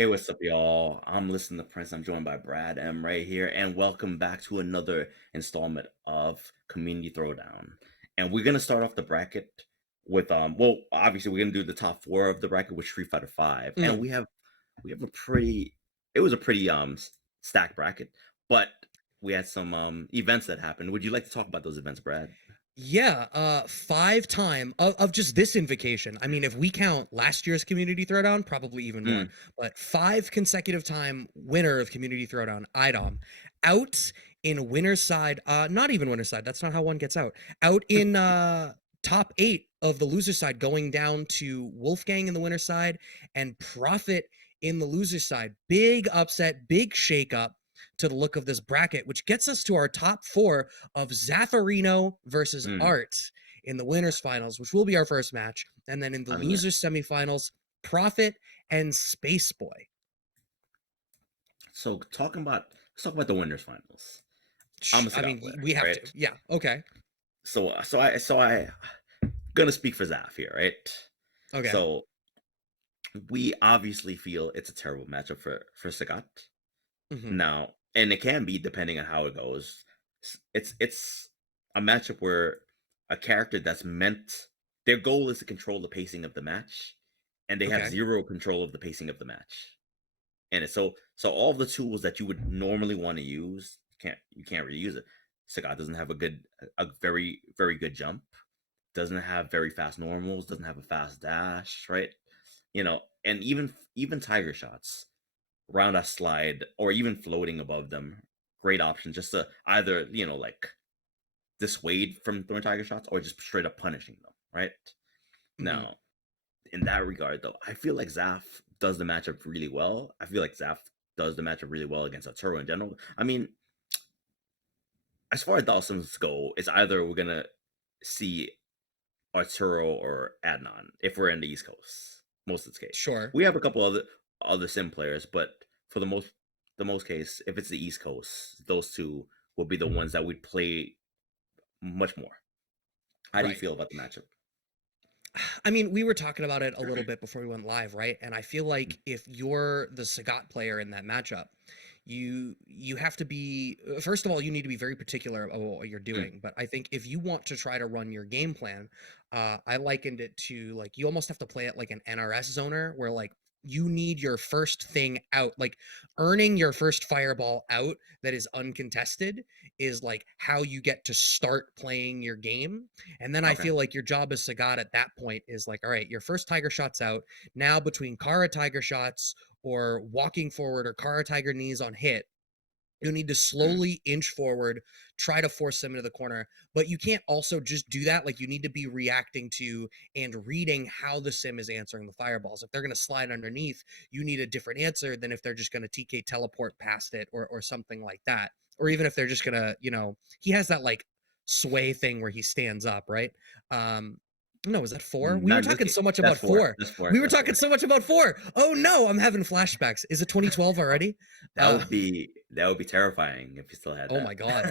Hey, what's up, y'all? I'm Listen to Prince. I'm joined by Brad M right here, and welcome back to another installment of Community Throwdown. And we're gonna start off the bracket with well, obviously we're gonna do the top four of the bracket with Street Fighter Five, and Mm. we have a pretty it was a pretty stacked bracket, but we had some events that happened. Would you like to talk about those events, Brad? Yeah, five time of just this invocation. I mean, if we count last year's Community Throwdown, probably even more. Mm, But five consecutive time winner of Community Throwdown, IDOM, out in winner's side. Not even winner's side. That's not how one gets out. Out in top eight of the loser side, going down to Wolfgang in the winner's side and Prophet in the loser side. Big upset, big shakeup to the look of this bracket, which gets us to our top four of Zaferino versus mm. Art in the winners finals, which will be our first match. And then in the I mean, losers semifinals, Prophet and SpaceBoy. so let's talk about the winners finals. I'm a I Sagat mean, player, we have to. right? Yeah. Okay. So I gonna speak for Zaf here, right? Okay. So we obviously feel it's a terrible matchup for Sagat Hmm. now, and it can be depending on how it goes. It's a matchup where a character that's meant their goal is to control the pacing of the match, and they have Okay. zero control of the pacing of the match. And so all of the tools that you would normally want to use you can't really use it. Sagat doesn't have a very good jump, doesn't have very fast normals, doesn't have a fast dash, right? And even tiger shots, roundhouse slide, or even floating above them, great option just to either like dissuade from throwing tiger shots or just straight up punishing them, right? Hmm. Now, in that regard, though, I feel like Zaf does the matchup really well. I feel like Zaf does the matchup really well against Arturo in general. I mean, as far as Dhalsim's go, it's either we're gonna see Arturo or Adnan if we're in the East Coast. Most of the case, Sure. we have a couple other sim players, but for the most case, if it's the East Coast, those two will be the ones that we'd play much more. How do you Right. feel about the matchup? I mean, we were talking about it a little bit before we went live, right? And I feel like if you're the Sagat player in that matchup, you have to be first of all, you need to be very particular about what you're Mm, doing. But I think if you want to try to run your game plan, I likened it to like you almost have to play it like an NRS zoner, where like you need your first thing out, like earning your first fireball out that is uncontested is like how you get to start playing your game. And then I okay. feel like your job as Sagat at that point is like, all right, your first tiger shot's out. Now between Kara tiger shots or walking forward or Kara tiger knees on hit, you need to Mm, slowly inch forward, try to force them into the corner. But you can't also just do that. Like you need to be reacting to and reading how the sim is answering the fireballs. If they're going to slide underneath, you need a different answer than if they're just going to TK teleport past it or something like that. Or even if they're just going to, he has that like sway thing where he stands up, right? Um, no, was that four? We were Not in this talking case. so much That's about four. four. That's four. We were That's talking four. so much about four. Oh no, I'm having flashbacks. Is it 2012 already? Uh, That would be terrifying if you still had Oh that. my god.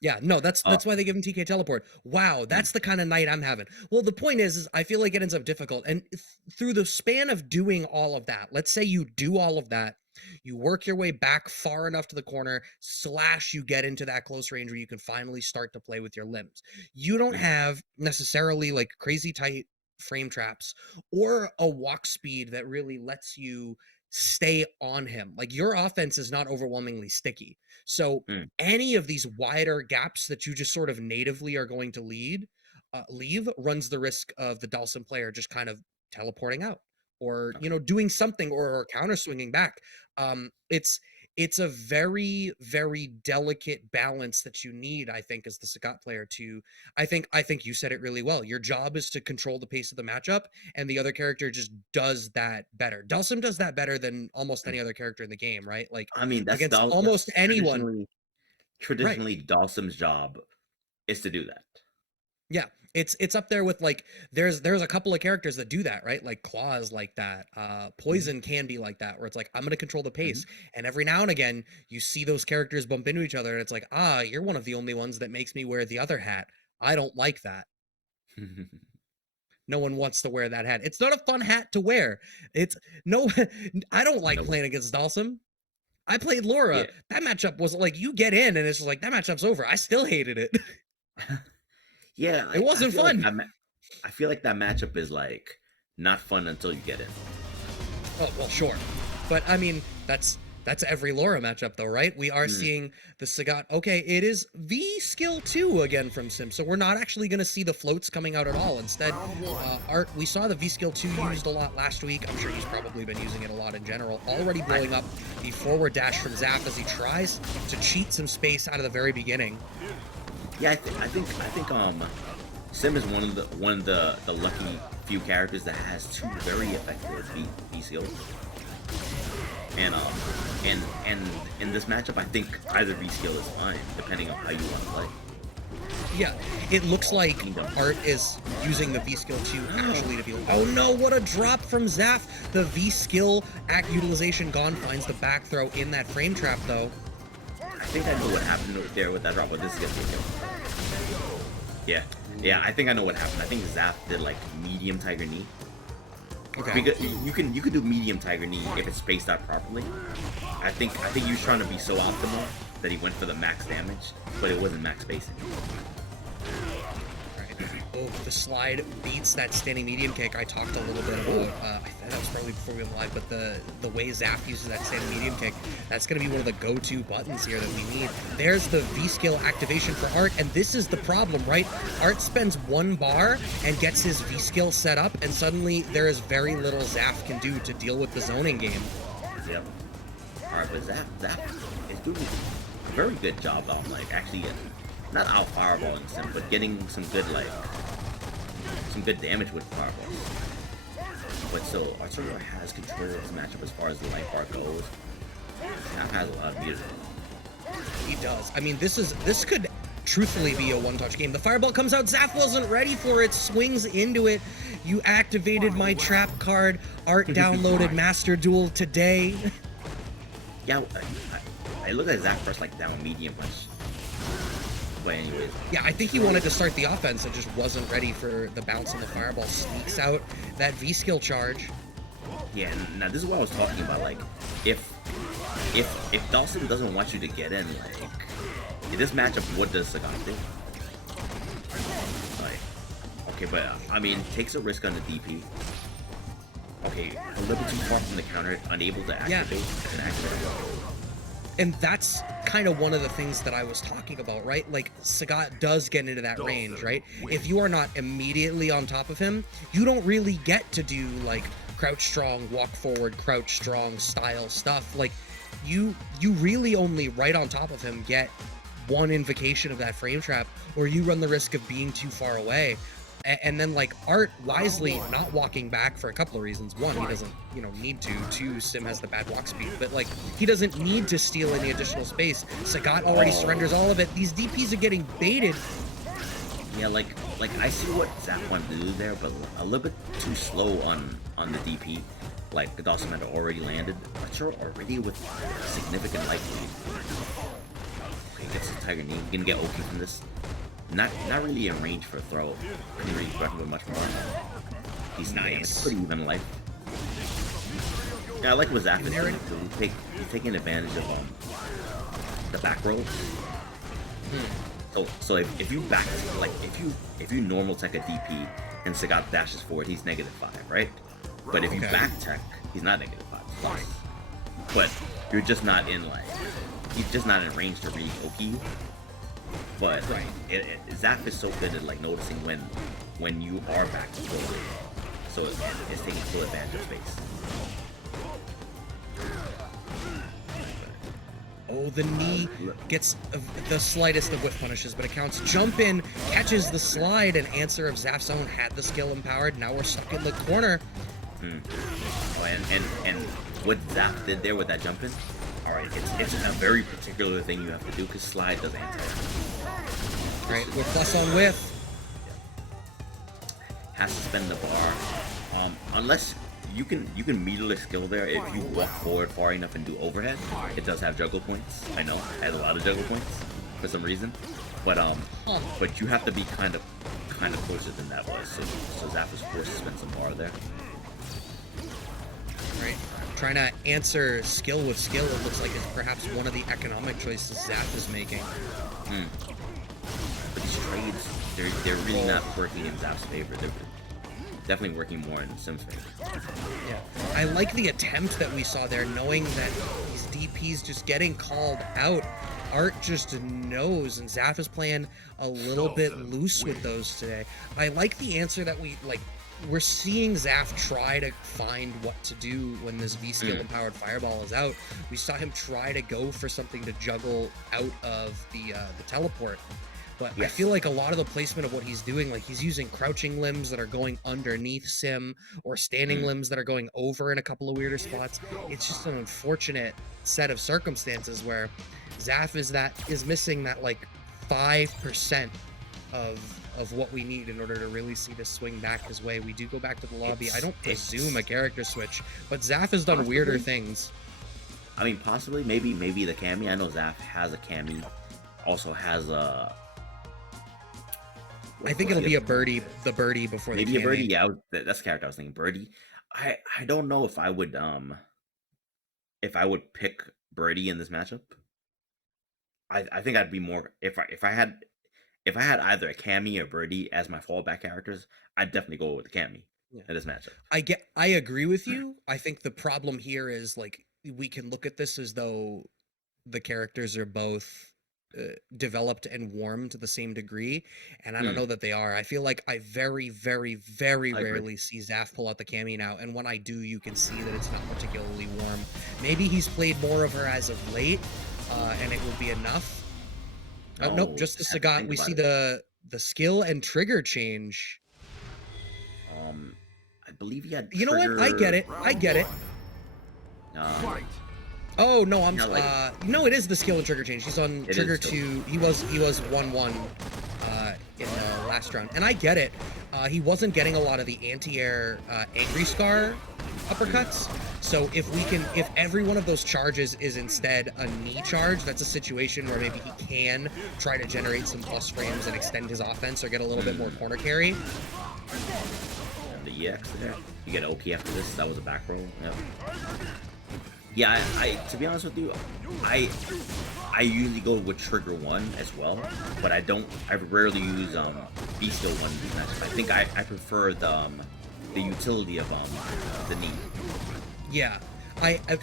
Yeah, no, that's uh, that's why they give him TK teleport. Wow, mm, that's the kind of night I'm having. Well, the point is I feel like it ends up difficult. And through the span of doing all of that, let's say you do all of that, you work your way back far enough to the corner, slash you get into that close range where you can finally start to play with your limbs. You don't mm, have necessarily like crazy tight frame traps or a walk speed that really lets you stay on him. Like your offense is not overwhelmingly sticky. So mm, any of these wider gaps that you just sort of natively are going to leave runs the risk of the Dhalsim player just kind of teleporting out or okay. doing something or counter swinging back. It's a very very delicate balance that you need, I think, as the Sagat player to. I think you said it really well. Your job is to control the pace of the matchup, and the other character just does that better. Dhalsim does that better than almost Mm. any other character in the game, right? Like I mean, against almost that's anyone. Right. traditionally Dawson's job is to do that. Yeah. It's up there with like there's a couple of characters that do that, right? Like Claws like that. Mhm, Poison can be like that, where it's like, I'm gonna control the mhm. pace. And every now and again, you see those characters bump into each other, and it's like, you're one of the only ones that makes me wear the other hat. I don't like that. No one wants to wear that hat. It's not a fun hat to wear. It's no, I don't like No. playing against Dhalsim. I played Laura. Yeah. That matchup was like you get in and it's just like that matchup's over. I still hated it. Yeah, It I wasn't feel like fun. I feel like that matchup is like not fun until you get in. Oh, well, sure. But I mean, that's every Laura matchup though, right? We are Mm. seeing the Sagat. Okay, it is V skill 2 again from Sim. So we're not actually going to see the floats coming out at all. Instead, Art, we saw the V skill 2 used a lot last week. I'm sure he's probably been using it a lot in general. Already blowing up the forward dash from Zaf as he tries to cheat some space out of the very beginning. Yeah, I think Sim is one of the lucky few characters that has two very effective V skills. And in this matchup, I think either V skill is fine, depending on how you want to play. Yeah, it looks like Art is using the V skill 2 actually to be. Oh no, what a drop from Zaf! The V skill act utilization gone, finds the back throw in that frame trap though. I think I know what happened there with that drop, but this is gonna kill. Yeah, I think I know what happened. I think Zaf did like medium Tiger Knee. Okay. Because you can do medium Tiger Knee if it's spaced out properly. I think he was trying to be so optimal that he went for the max damage, but it wasn't max spacing. Oh, the slide beats that standing medium kick. I talked a little bit about, that was probably before we went live, but the way Zaf uses that standing medium kick, that's going to be one of the go-to buttons here that we need. There's the V-skill activation for Art, and this is the problem, right? Art spends 1 bar and gets his V-skill set up, and suddenly there is very little Zaf can do to deal with the zoning game. Yep. Alright, but Zaf is doing a very good job on, like, actually not out fireballing Sim, but getting some good damage with fireballs. But still, Arturo has control of this matchup as far as the life bar goes. Zaf has a lot of meter. He does. I mean, this could truthfully be a one-touch game. The fireball comes out. Zaf wasn't ready for it. Swings into it. You activated my trap card. Art downloaded Master Duel today. Yeah, I looked at Zaf first, like, down medium punch. But anyways. Yeah, I think he wanted to start the offense and just wasn't ready for the bounce, and the fireball sneaks out that V-skill charge. Yeah, now this is what I was talking about. Like, if Dhalsim doesn't want you to get in, like, in this matchup, what does Sagat do? Like, okay, but I mean, takes a risk on the DP. Okay, a little too far from the counter, unable to activate an activate. And that's kind of one of the things that I was talking about, right? Like, Sagat does get into that range, right? If you are not immediately on top of him, you don't really get to do, like, crouch strong, walk forward, crouch strong style stuff. Like, you really only right on top of him get one invocation of that frame trap, or you run the risk of being too far away. And then, like, Art wisely not walking back for a couple of reasons. One, he doesn't, need to. Two, Sim has the bad walk speed. But, like, he doesn't need to steal any additional space. Sagat already surrenders all of it. These DPs are getting baited. Yeah, like I see what Zaf wanted to do there, but a little bit too slow on the DP. Like, Dhalsim had already landed. Archer already with significant life lead. Okay, gets his Tiger Knee. Gonna get OP from this. Not really in range for a throw. Couldn't really threaten with much more. He's nice. Pretty even life. Yeah, I like what Zaf is doing. He's taking advantage of the back row. So if you back, like, if you normal tech a DP and Sagat dashes forward, he's -5, right? But if you back tech, he's not -5 plus. But you're just not in, like, he's just not in range to really OP you. But Zaf is so good at, like, noticing when you are back to forward, so it's taking full advantage of space. Oh, the knee gets the slightest of whiff punishes, but it counts. Jump in, catches the slide, and answer of Zaf's own had the skill empowered. Now we're stuck in the corner. Oh, and what Zaf did there with that jump in, alright, it's a very particular thing you have to do, because slide does anti. Right, with plus on whiff. Has to spend the bar. Unless you can meterless skill there if you walk forward far enough and do overhead. It does have juggle points. I know, it has a lot of juggle points for some reason. Huh. but you have to be kind of closer than that was. So Zaf was forced to spend some bar there. Right. Trying to answer skill with skill, it looks like it's perhaps one of the economic choices Zaf is making. But these trades, they're really not working in Zaf's favor. They're definitely working more in Sim's favor. Yeah. I like the attempt that we saw there, knowing that these DPs just getting called out. Art just knows, and Zaf is playing a little bit loose with those today. I like the answer that we're seeing Zaf try to find what to do when this V-skill empowered fireball is out. We saw him try to go for something to juggle out of the teleport. But I feel like a lot of the placement of what he's doing, like he's using crouching limbs that are going underneath Sim, or standing limbs that are going over in a couple of weirder spots. It's just an unfortunate set of circumstances where Zaf is missing that like 5% of what we need in order to really see this swing back his way. We do go back to the lobby. I don't presume a character switch, but Zaf has done weirder things. I mean, possibly, maybe the Cammy. I know Zaf has a Cammy, also has a. I think it'll be a birdie, the birdie before maybe the a birdie. Yeah, that's the character I was thinking. Birdie. I don't know if I would pick birdie in this matchup. I think I'd be more if I had either a Cammy or birdie as my fallback characters, I'd definitely go with the Cammy in this matchup. I agree with you. I think the problem here is like we can look at this as though the characters are both developed and warm to the same degree, and I don't know that they are. I feel like I very, very, very rarely see Zaf pull out the Cammy now, and when I do, you can see that it's not particularly warm. Maybe he's played more of her as of late, and it will be enough. Oh, nope, just the Sagat. We see the skill and trigger change. I believe he had. You know what? I get it. Oh no, no, it is the skill and trigger change. He's on trigger 2. He was 1-1 in the last round, and I get it. He wasn't getting a lot of the anti-air angry scar uppercuts. So if every one of those charges is instead a knee charge, that's a situation where maybe he can try to generate some plus frames and extend his offense or get a little bit more corner carry. The EX there. You get OP after this. That was a back roll. Yep. Yeah, I to be honest with you, I usually go with trigger 1 as well, but I rarely use B skill 1 in these matches. I think I prefer the utility of the knee. Yeah.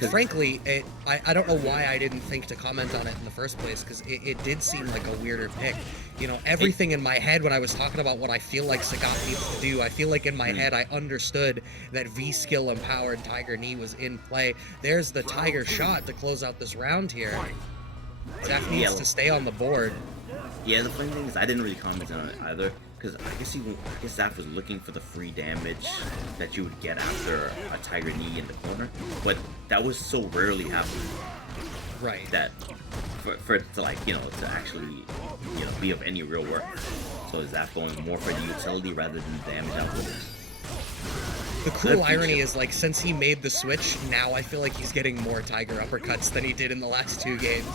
Frankly, I don't know why I didn't think to comment on it in the first place, because it did seem like a weirder pick. You know, everything in my head when I was talking about what I feel like Sagat needs to do, I feel like in my head I understood that V-skill empowered Tiger Knee was in play. There's the Tiger shot to close out this round here. Zaf needs to stay on the board. Yeah, the funny thing is I didn't really comment on it either, because I guess Zaf was looking for the free damage that you would get after a Tiger Knee in the corner, but that was so rarely happening. Right. That for it to to actually be of any real work. So is Zaf going more for the utility rather than damage output? The cool irony is, like, since he made the switch, now I feel like he's getting more Tiger uppercuts than he did in the last 2 games.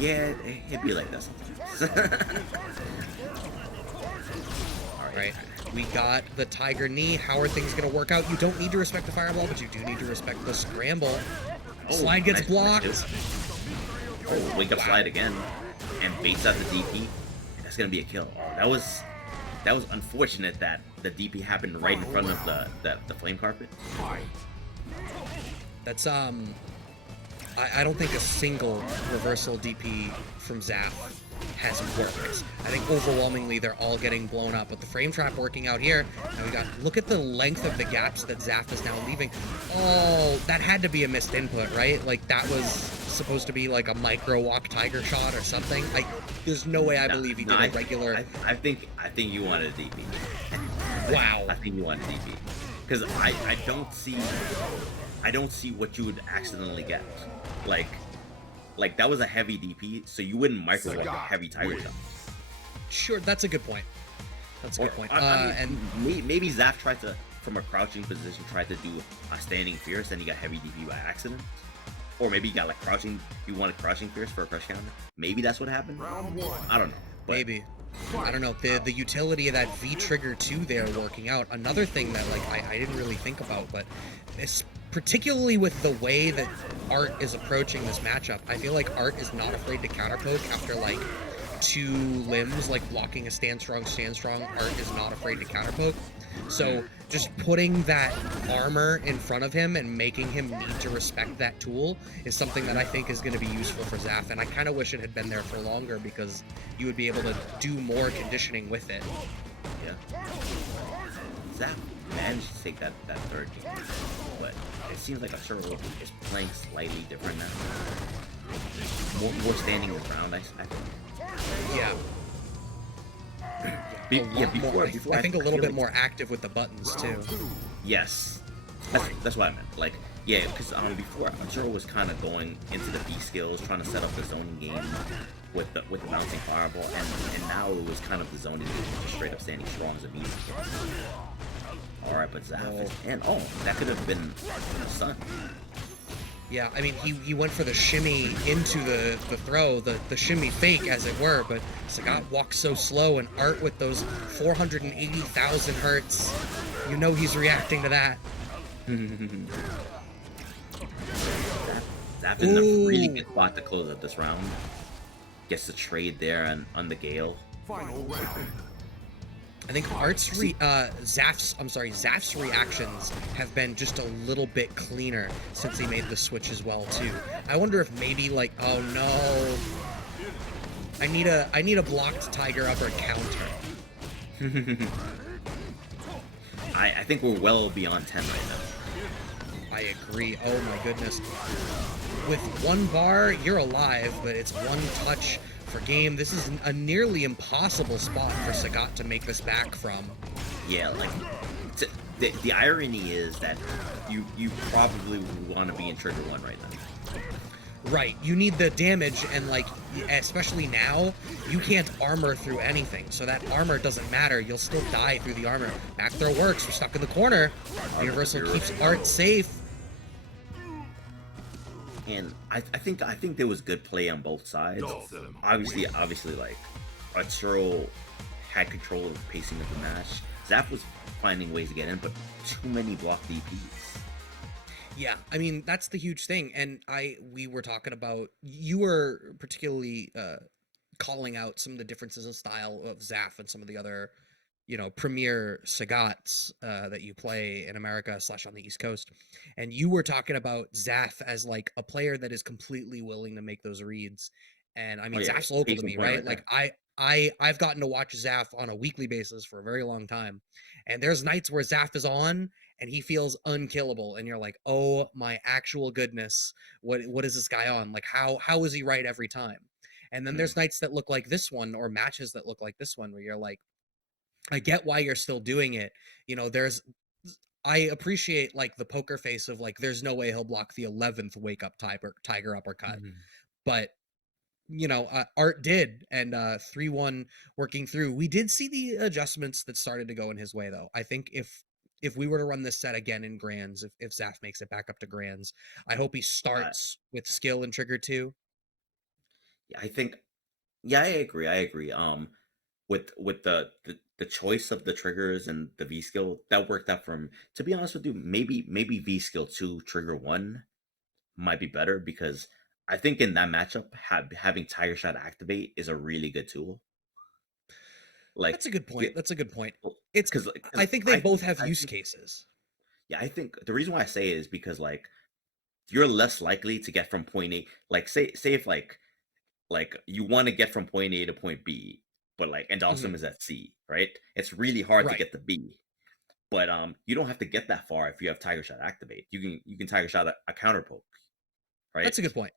Yeah, it'd be like that sometimes. Right. We got the Tiger Knee. How are things going to work out? You don't need to respect the fireball, but you do need to respect the scramble. Slide gets blocked. Wake up slide again, and baits out the DP. That's gonna be a kill. That was unfortunate that the DP happened right in front of the flame carpet. That's I don't think a single reversal DP from Zaf has worked. I think overwhelmingly they're all getting blown up, but the frame trap working out here. Now look at the length of the gaps that Zaf is now leaving. Oh, that had to be a missed input, right? Like that was supposed to be like a micro walk Tiger shot or something. There's no way I believe he did a regular. I think you wanted a DP. Wow. I think you wanted a DP because I don't see what you would accidentally get. Like that was a heavy DP, so you wouldn't micro walk a heavy Tiger shot. Sure, that's a good point. That's a good point. And maybe Zaf tried to, from a crouching position, tried to do a standing fierce, and he got heavy DP by accident. Or maybe he got like crouching. You wanted crouching fierce for a crush counter. Maybe that's what happened. I don't know. But maybe. I don't know, the utility of that V trigger too there working out. Another thing that like I didn't really think about, but it's particularly with the way that Art is approaching this matchup, I feel like Art is not afraid to counterpoke after like two limbs, like blocking a stand strong. Art is not afraid to counterpoke. So just putting that armor in front of him and making him need to respect that tool is something that I think is going to be useful for Zaf. And I kind of wish it had been there for longer because you would be able to do more conditioning with it. yeah, Zap managed to take that third game, but it seems like Arturo is playing slightly different now. More standing his ground, I think. Yeah. Before I think a little feel bit like more active with the buttons too. yes, that's what I meant. Like, yeah, because before Arturo was kind of going into the B skills, trying to set up the zoning game with the bouncing fireball, and now it was kind of the zoning game, just straight up standing strong as a beast. All right, but Zaf is and that could have been the sun. Yeah, I mean, he went for the shimmy into the throw, the shimmy fake, as it were, but Sagat walks so slow, and Art with those 480,000 hertz, you know he's reacting to that. Zap is in a really good spot to close out this round. Gets the trade there on the Gale. Final round. I think Zaf's reactions have been just a little bit cleaner since he made the switch as well too. I wonder if maybe like, oh no, I need a blocked Tiger upper counter. I think we're well beyond 10 right now. I agree. Oh my goodness. With one bar, you're alive, but it's one touch for game. This is a nearly impossible spot for Sagat to make this back from. Yeah, like the irony is that you probably want to be in trigger one right now. Right, you need the damage, and like, especially now, you can't armor through anything, so that armor doesn't matter. You'll still die through the armor. Back throw works. We're stuck in the corner. Universal keeps Art safe. And I think there was good play on both sides. Dhalsim. Obviously, like Arturo had control of the pacing of the match. Zap was finding ways to get in, but too many block DPs. Yeah, I mean, that's the huge thing. And we were talking about, you were particularly calling out some of the differences in style of Zaf and some of the other, premier Sagats that you play in America / on the East Coast. And you were talking about Zaf as like a player that is completely willing to make those reads. And I Oh mean, yeah, Zaf's local case to in me, point right? right Like there. I've gotten to watch Zaf on a weekly basis for a very long time. And there's nights where Zaf is on and he feels unkillable, and you're like, oh my actual goodness, what is this guy on? Like how is he right every time? And then Mm. there's nights that look like this one, or matches that look like this one, where you're like, I get why you're still doing it. I appreciate like the poker face of like, there's no way he'll block the 11th wake up tiger uppercut, Mhm. but Art did, and 3-1 working through. We did see the adjustments that started to go in his way, though. I think if we were to run this set again in grands, if Zaf makes it back up to grands, I hope he Uh, starts with skill and trigger too. yeah, I think. Yeah, I agree. I agree. With the choice of the triggers and the V skill that worked out from. To be honest with you, maybe V skill two trigger one might be better because I think in that matchup, having Tiger Shot activate is a really good tool. Like, That's a good point. get That's a good point. It's because I think they both have I use think cases. yeah, I think the reason why I say it is because like you're less likely to get from point A. Like say if like you want to get from point A to point B, but like and Mhm. Dhalsim is at C, right? It's really hard to Right. get to B. But you don't have to get that far if you have Tiger Shot activate. You can Tiger Shot a counter poke, right? That's a good point.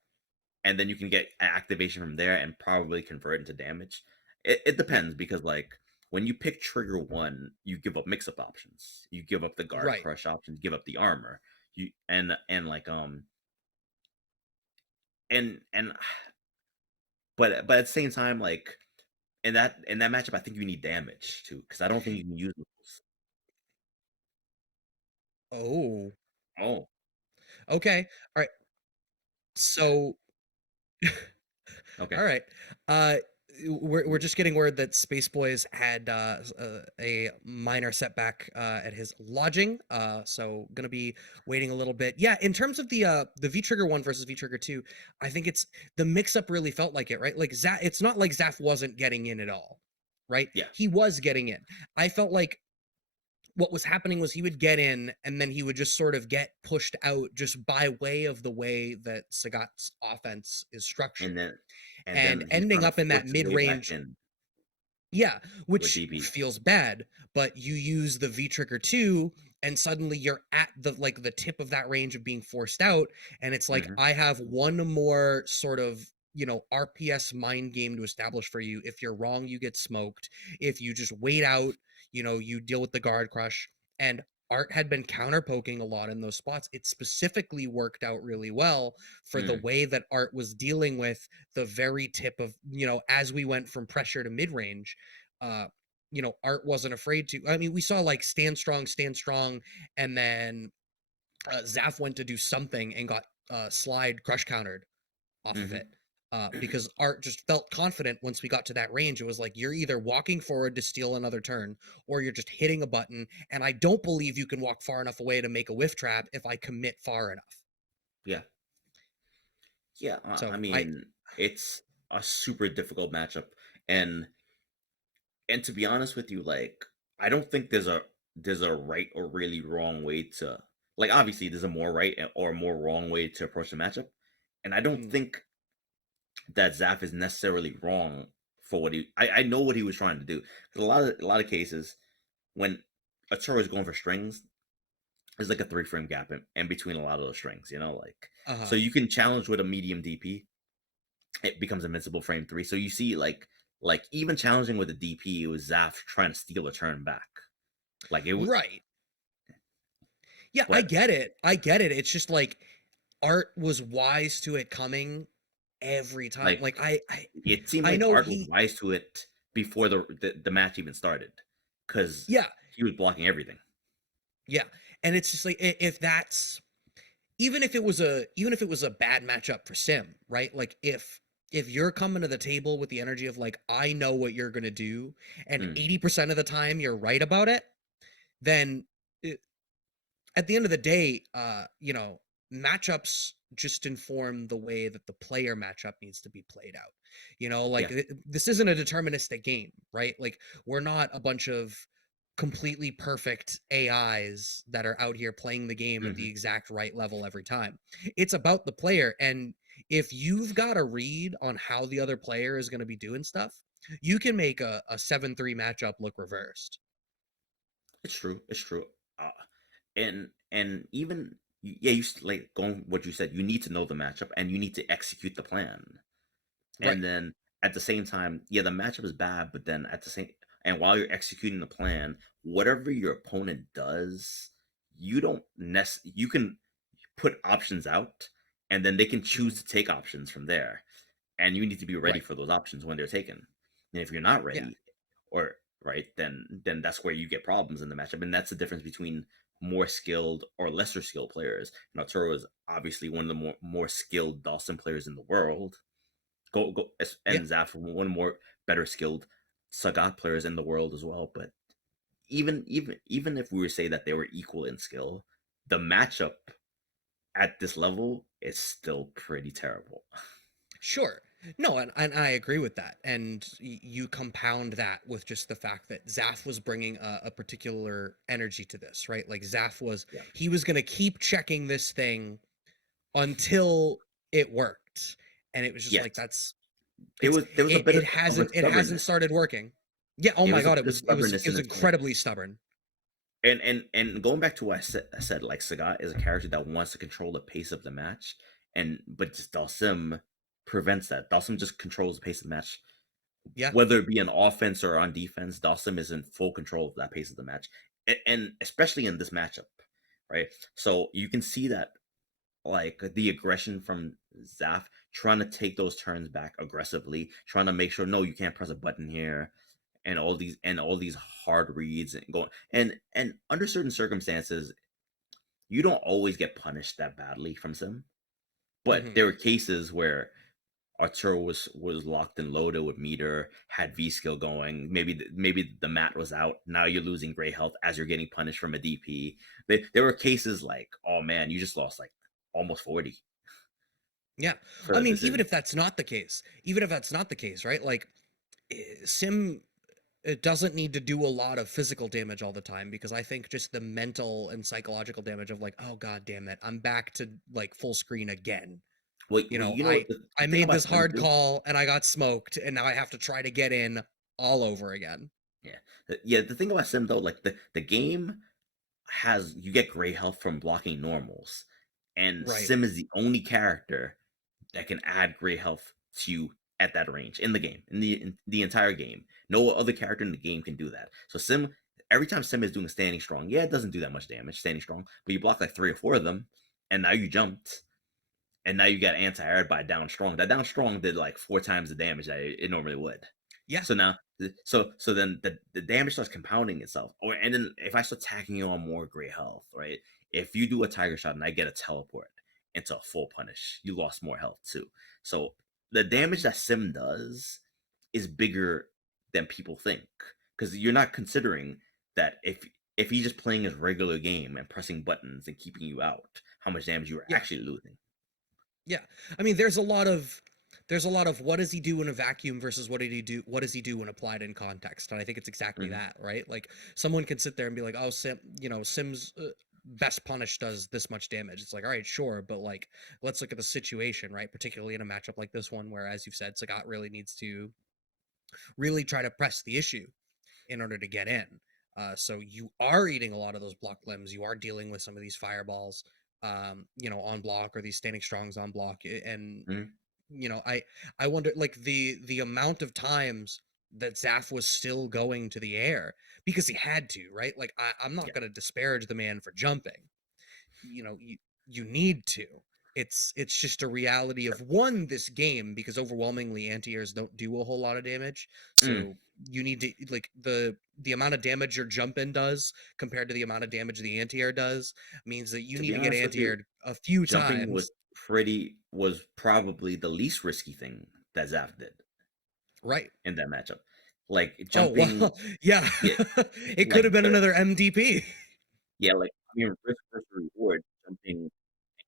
And then you can get an activation from there and probably convert into damage. It Yeah. depends because like when you pick trigger one, you give up mix up options. You give up the guard Right. crush options, give up the armor. You and like and but at the same time, like in that matchup, I think you need damage too, because I don't think you can use those. Oh. Oh, Okay. All right. So okay. all right. Uh we're just getting word that SpaceBoy's had a minor setback at his lodging, so gonna be waiting a little bit. Yeah, in terms of the V Trigger 1 versus V Trigger 2, I think it's the mix-up really felt like it, right? Like it's not like Zaf wasn't getting in at all, right? Yeah. He was getting in. I felt like what was happening was he would get in and then he would just sort of get pushed out just by way of the way that Sagat's offense is And structured, then and and then he's ending trying to up in that force his way back mid-range. in Yeah, with which DP. feels bad, but you use the V trigger 2 and suddenly you're at the tip of that range of being forced out, and it's like Hmm. I have one more sort of, RPS mind game to establish for you. If you're wrong, you get smoked. If you just wait out, you deal with the guard crush. And Art had been counter poking a lot in those spots. It specifically worked out really well for the Mm, way that Art was dealing with the very tip of, as we went from pressure to mid range. uh Art wasn't afraid to. I mean, we saw like stand strong, and then Zaf went to do something and got slide crush countered off of it. hmm. Because Art just felt confident once we got to that range. It was like you're either walking forward to steal another turn, or you're just hitting a button. And I don't believe you can walk far enough away to make a whiff trap if I commit far enough. Yeah. Yeah, I So I, mean, it's a super difficult matchup, and to be honest with you, like, I don't think there's a right or really wrong way to, like, obviously there's a more right or more wrong way to approach the matchup, and I don't mm, think that Zaf is necessarily wrong for what he. I know what he was trying to do. 'Cause a lot of cases when a Turo is going for strings, there's like a 3 frame gap in between a lot of those strings, like, so uh-huh. you can challenge with a medium DP, it becomes invincible frame 3. So you see, like even challenging with a DP, it was Zaf trying to steal a turn back. Like it would, Right. Yeah, I but get it. I get it. It's just like Art was wise to it coming every time. like Like it seemed I like know Art was he. wise to it before the match even started, because Yeah, he was blocking everything. yeah. And it's just like if that's, even if it was a bad matchup for Sim, right? Like if you're coming to the table with the energy of like I know what you're going to do, and Mm, 80% of the time you're right about it, then at the end of the day, matchups just inform the way that the player matchup needs to be played out. Like yeah. this isn't a deterministic game, right? Like we're not a bunch of completely perfect AIs that are out here playing the game at the Hmm. exact right level every time. It's about the player. And if you've got a read on how the other player is going to be doing stuff, you can make a 7-3 matchup look reversed. It's true. It's true. Uh, and even yeah, like going what you said. You need to know the matchup and you need to execute the plan. Right. And then at the same time, yeah, the matchup is bad, but then at the same and while you're executing the plan, whatever your opponent does, you can put options out, and then they can Mhm. choose to take options from there. And you need to be ready Right. for those options when they're taken. And if you're not Yeah. ready, or right, then that's where you get problems in the matchup. And that's the difference between more skilled or lesser skilled players. Turo is obviously one of the more skilled Dhalsim players in the world. Yeah. And Zaf one of the more better skilled Sagat players in the world as well. But even if we were to say that they were equal in skill, the matchup at this level is still pretty terrible. Sure. No, and I agree with that. And you compound that with just the fact that Zaf was bringing a particular energy to this, right? Like Zaf was, Yeah. he was going to keep checking this thing until it worked. And it was just Yes. like, There it's, was there was a it, bit it of a hasn't stubbornness. started working. Yeah. Oh There my was a God. bit of It stubbornness in was his play. incredibly stubborn. And going back to what I said, like Sagat is a character that wants to control the pace of the match, but just Dalsim prevents that. Dalsim just controls the pace of the match, Yeah. whether it be on offense or on defense. Dalsim is in full control of that pace of the match, and especially in this matchup, right? So you can see that, like, the aggression from Zaf trying to take those turns back aggressively, trying to make sure no, you can't press a button here, and all these hard reads and going and under certain circumstances, you don't always get punished that badly from Sim, but Hmm. there are cases where Arturo was locked and loaded with meter, had V skill going. Maybe the mat was out. Now you're losing gray health as you're getting punished from a DP. There were cases like, oh man, you just lost like almost 40 Yeah. for I that mean, even decision. if that's not the case, right? Like Sim, it doesn't need to do a lot of physical damage all the time, because I think just the mental and psychological damage of like, oh god damn it, I'm back to like full screen again. You know, You know what I the thing made about this Sim hard too? call and I got smoked, and now I have to try to get in all over again. Yeah, yeah. The thing about Sim though, like the game has you get gray health from blocking normals, and Right. Sim is the only character that can add gray health to you at that range in the game, in the entire game. No other character in the game can do that. So Sim, every time Sim is doing a standing strong, yeah, it doesn't do that much damage, standing strong, but you block like 3 or 4 of them, and now you jumped, and now you got anti-aired by down strong. That down strong did like 4 times the damage that it normally would. Yeah. So now, so then the damage starts compounding itself. Or and then if I start tacking you on more gray health, right? If you do a tiger shot and I get a teleport into a full punish, you lost more health too. So the damage that Sim does is bigger than people think, because you're not considering that if he's just playing his regular game and pressing buttons and keeping you out, how much damage you are Yeah. actually losing. Yeah. I mean, there's a lot of what does he do in a vacuum versus what does he do when applied in context, and I think it's exactly Mhm. that, right? Like someone can sit there and be like, oh, Sim's best punish does this much damage. It's like, all right, sure, but like let's look at the situation, right? Particularly in a matchup like this one where, as you've said, Sagat really needs to really try to press the issue in order to get in. So you are eating a lot of those block limbs. You are dealing with some of these fireballs, on block, or these standing strongs on block. And Mhm. I wonder, like the amount of times that Zaf was still going to the air because he had to, right? Like I'm not Yeah. going to disparage the man for jumping. You need to. It's just a reality Sure. of one, this game, because overwhelmingly anti-airs don't do a whole lot of damage. Mm. So you need to, like, the amount of damage your jump in does compared to the amount of damage the anti-air does means that you To need be to get honest with you, anti-aired a few jumping times. was probably the least risky thing that Zaf did Right. in that matchup. Like Oh jumping, well, yeah. yeah, It could like have been another MDP. yeah, like I mean, risk versus reward. Jumping and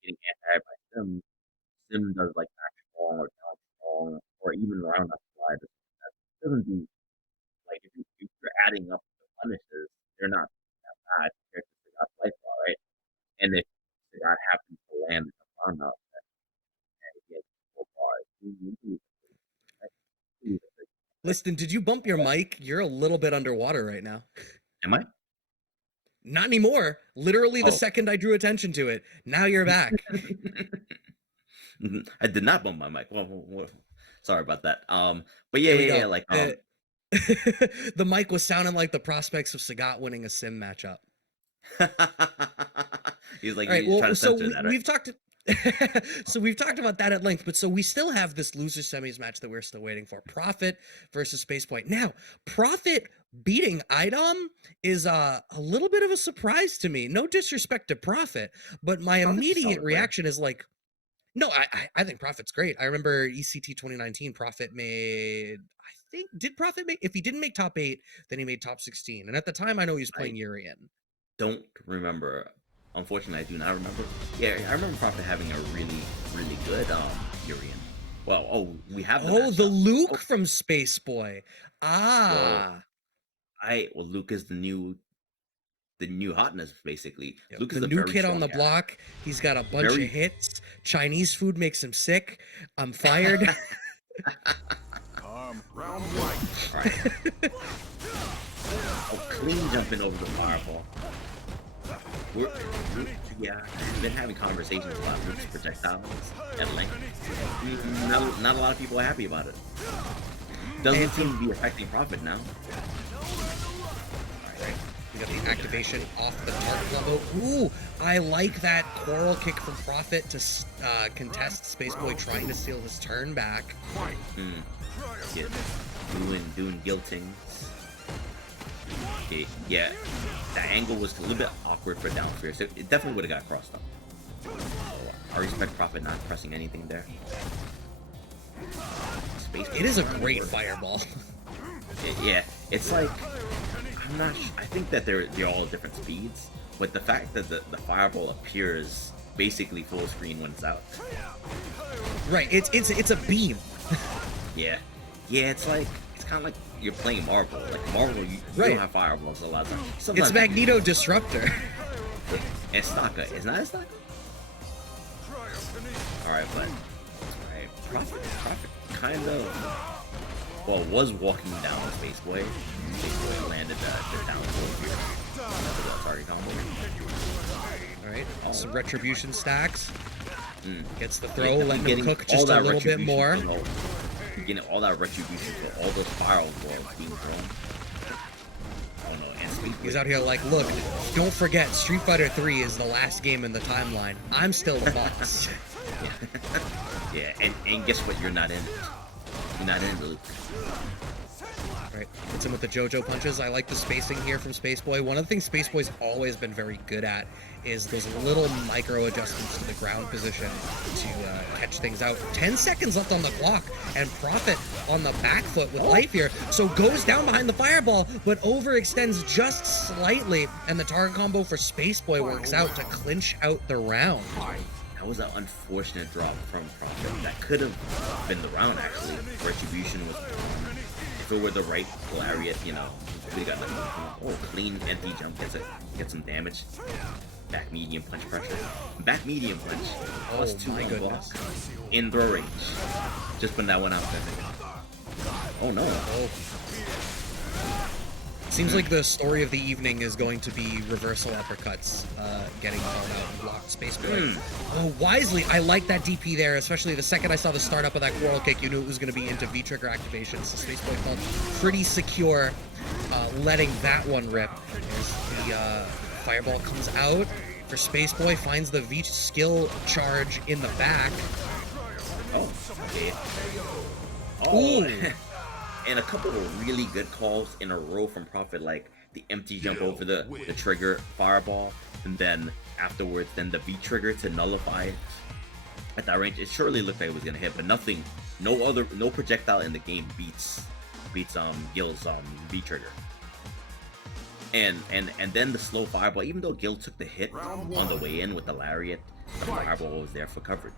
getting anti by Sim does like back strong or down strong or even round up slide. That doesn't do like if you're adding up the punishes, they're not that bad compared to the God's life bar, right? And if the God happens to land the round up and he has 4 bars, you right? You lose it, right? Listen, did you bump your mic? You're a little bit underwater right now. Am I? Not anymore. Literally the Oh. second I drew attention to it. Now you're back. Mhm. I did not bump my mic. Sorry about that. But yeah, There we yeah, yeah. go. Like, The mic was sounding like the prospects of Sagat winning a sim matchup. he's like, All right. you try Well, to so censor that, right? we've talked. So we've talked about that at length, but so we still have this loser semis match that we're still waiting for. Profit versus SpaceBoy. Now, Profit beating IDOM is a little bit of a surprise to me. No disrespect to Profit, but my Profit's a immediate solid player. reaction is like, no, I think Profit's great. I remember ECT 2019. Profit made, I think, did Profit make? If he didn't make top 8, then he made top 16. And at the time, I know he was I playing Urian. don't remember. Unfortunately, I do not remember. Yeah, I remember Prophet having a really, really good Urian. Well, oh, we have the Oh, match the now. Luke Oh, from SpaceBoy. well, Ah, Luke is the new hotness basically. yep. Luke The is a new very kid on strong the character. block. He's got a bunch of Very hits. Chinese food makes him sick. I'm fired. Round one. All right. Oh, clean jumping over the fireball. We're, yeah, I've been having conversations about Luke's projectiles at length. Not a lot of people are happy about it. Doesn't And seem to be affecting Profit now. right, we got the activation off the target level. Ooh, I like that coral kick from Profit to contest SpaceBoy trying to steal his turn back. Mm, yeah, doing guiltings. Okay, yeah, that angle was a little bit awkward for down fear, so it definitely would have got crossed up. So I respect Profit not pressing anything there. Space It is a great fireball. Yeah, it's like I'm not. I think that they're all different speeds, but the fact that the fireball appears basically full screen when it's out. Right. It's a beam. Yeah, yeah. It's kind of like you're playing Marvel. Like Marvel, you Right. don't have fireballs a lot of times. It's Sometimes Magneto Disruptor. Estaka. It's not Estaka. All right, but Prophet kind of. Well, was walking down with SpaceBoy. SpaceBoy landed the down throw here. The target combo. Alright, some retribution stacks. Gets the throw, Yeah, letting him cook just a little bit more. Getting all that retribution for all those fireballs being thrown. Oh no, and SpaceBoy. He's out here like, look, don't forget, Street Fighter 3 is the last game in the timeline. I'm still the boss. Yeah, and guess what? You're not in it. You're not in it, Luke. Right, hits him with the JoJo punches. I like the spacing here from SpaceBoy. One of the things SpaceBoy's always been very good at is those little micro adjustments to the ground position to catch things out. 10 seconds left on the clock, and Prophet on the back foot with life here. So goes down behind the fireball, but overextends just slightly, and the target combo for SpaceBoy works out to clinch out the round. That was an unfortunate drop from Prophet. That could have been the round, actually. Retribution was if it were the right lariat, you know, we got nothing. Oh, clean empty jump gets some damage. Back medium punch pressure. Back medium punch. Plus 2 on block. In throw range. Just putting that one out there. Oh no. Oh. Seems like the story of the evening is going to be reversal uppercuts, getting called out and blocked. SpaceBoy. Oh, wisely. I like that DP there, especially the second I saw the startup of that quarrel kick, you knew it was going to be into V-trigger activation, so SpaceBoy felt pretty secure letting that one rip. As the fireball comes out for SpaceBoy, finds the V-skill charge in the back. Oh, okay. Oh. Ooh. And a couple of really good calls in a row from Prophet, like the empty jump over the trigger fireball, and then afterwards, then the V trigger to nullify it. At that range, it surely looked like it was gonna hit, but nothing, no projectile in the game beats Gill's V trigger. And then the slow fireball, even though Gill took the hit on the way in with the lariat, the fireball was there for coverage.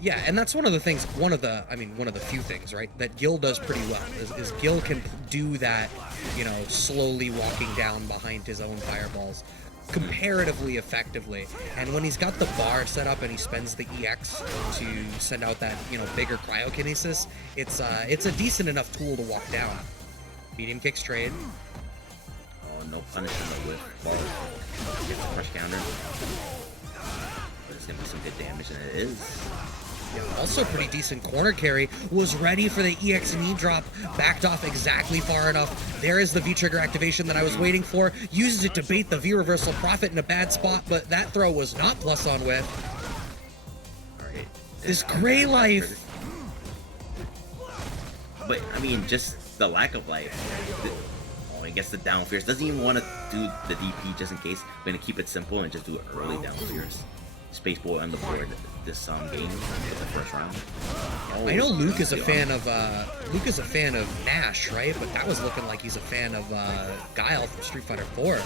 Yeah, and that's one of the things, one of the few things, right, that Gill does pretty well, is Gill can do that, you know, slowly walking down behind his own fireballs comparatively effectively. And when he's got the bar set up and he spends the EX to send out that, you know, bigger cryokinesis, it's a decent enough tool to walk down. Medium kick straight. Oh, no punishment with bar. Gets a crush counter. But it's gonna be some good damage, and it is. Also pretty decent corner carry, was ready for the EX knee drop, backed off exactly far enough. There is the V-trigger activation that I was waiting for, uses it to bait the V-reversal Prophet in a bad spot, but that throw was not plus on with. Alright. This gray life. But, I mean, just the lack of life. I guess the down fierce doesn't even want to do the DP just in case. We're going to keep it simple and just do it early down fierce. SpaceBoy on the board this game for the first round. Oh, I know Luke is a fan of Nash, right? But that was looking like he's a fan of Guile from Street Fighter 4.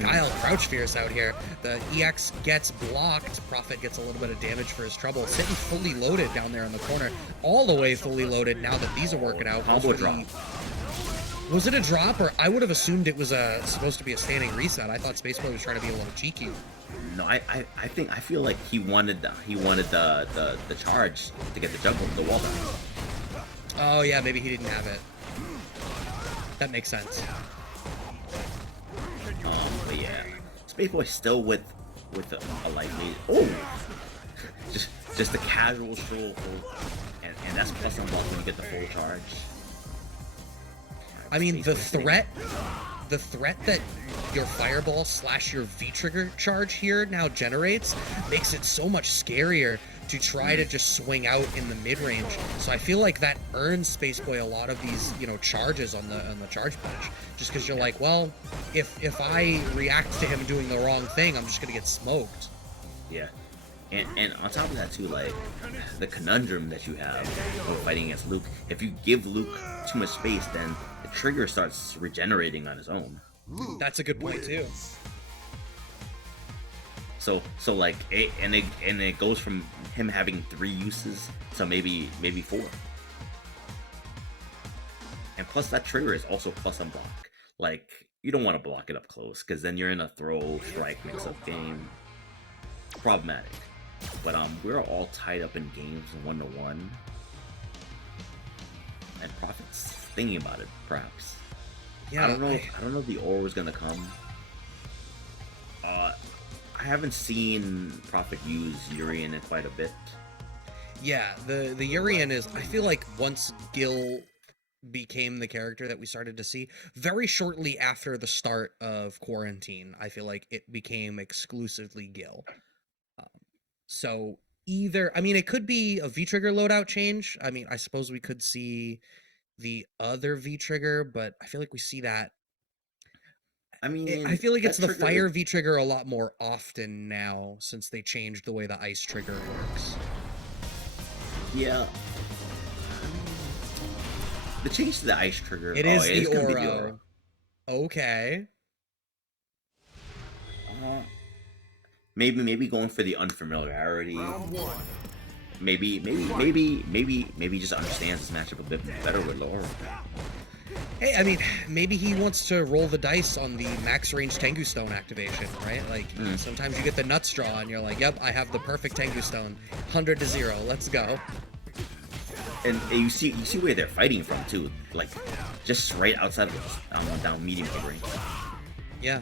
Guile crouch fierce out here. The EX gets blocked. Prophet gets a little bit of damage for his trouble. Sitting fully loaded down there in the corner, all the way fully loaded. Now that these are working out, combo drop. Was it a drop, or I would have assumed it was supposed to be a standing reset? I thought SpaceBoy was trying to be a little cheeky. No, I feel like he wanted the charge to get the jump over the wall down. Oh yeah, maybe he didn't have it. That makes sense. But yeah, SpaceBoy still with a light lead. Oh, just a casual stroll, and that's plus on block when you get the full charge. I mean, the threat that your fireball / your V-trigger charge here now generates makes it so much scarier to try to just swing out in the mid-range. So I feel like that earns SpaceBoy a lot of these, you know, charges on the charge punch. Just because you're like, well, if I react to him doing the wrong thing, I'm just gonna get smoked. Yeah. And on top of that too, like the conundrum that you have when fighting against Luke, if you give Luke too much space, then the trigger starts regenerating on his own. That's a good point too. So like it goes from him having 3 uses to maybe 4. And plus that trigger is also plus unblock. Like you don't want to block it up close because then you're in a throw strike mix-up game. Problematic. But we're all tied up in games 1-1. And Prophet's thinking about it, perhaps. Yeah, I don't know if the ore was gonna come. I haven't seen Prophet use Urian in quite a bit. Yeah, the Urian is, I feel like once Gill became the character that we started to see, very shortly after the start of quarantine, I feel like it became exclusively Gill. So either, I mean, it could be a V-trigger loadout change. I mean, I suppose we could see the other V-trigger, but I feel like we see that. I mean, I feel like it's the trigger fire V-trigger a lot more often now since they changed the way the ice trigger works. Yeah. The change to the ice trigger. It is the Oro. Okay. Maybe going for the unfamiliarity. Maybe just understands this matchup a bit better with Laura. Hey, I mean, maybe he wants to roll the dice on the max range Tengu Stone activation, right? Like, sometimes you get the nut straw and you're like, yep, I have the perfect Tengu Stone. 100-0, let's go. And you see where they're fighting from too, like just right outside of down medium range. Yeah,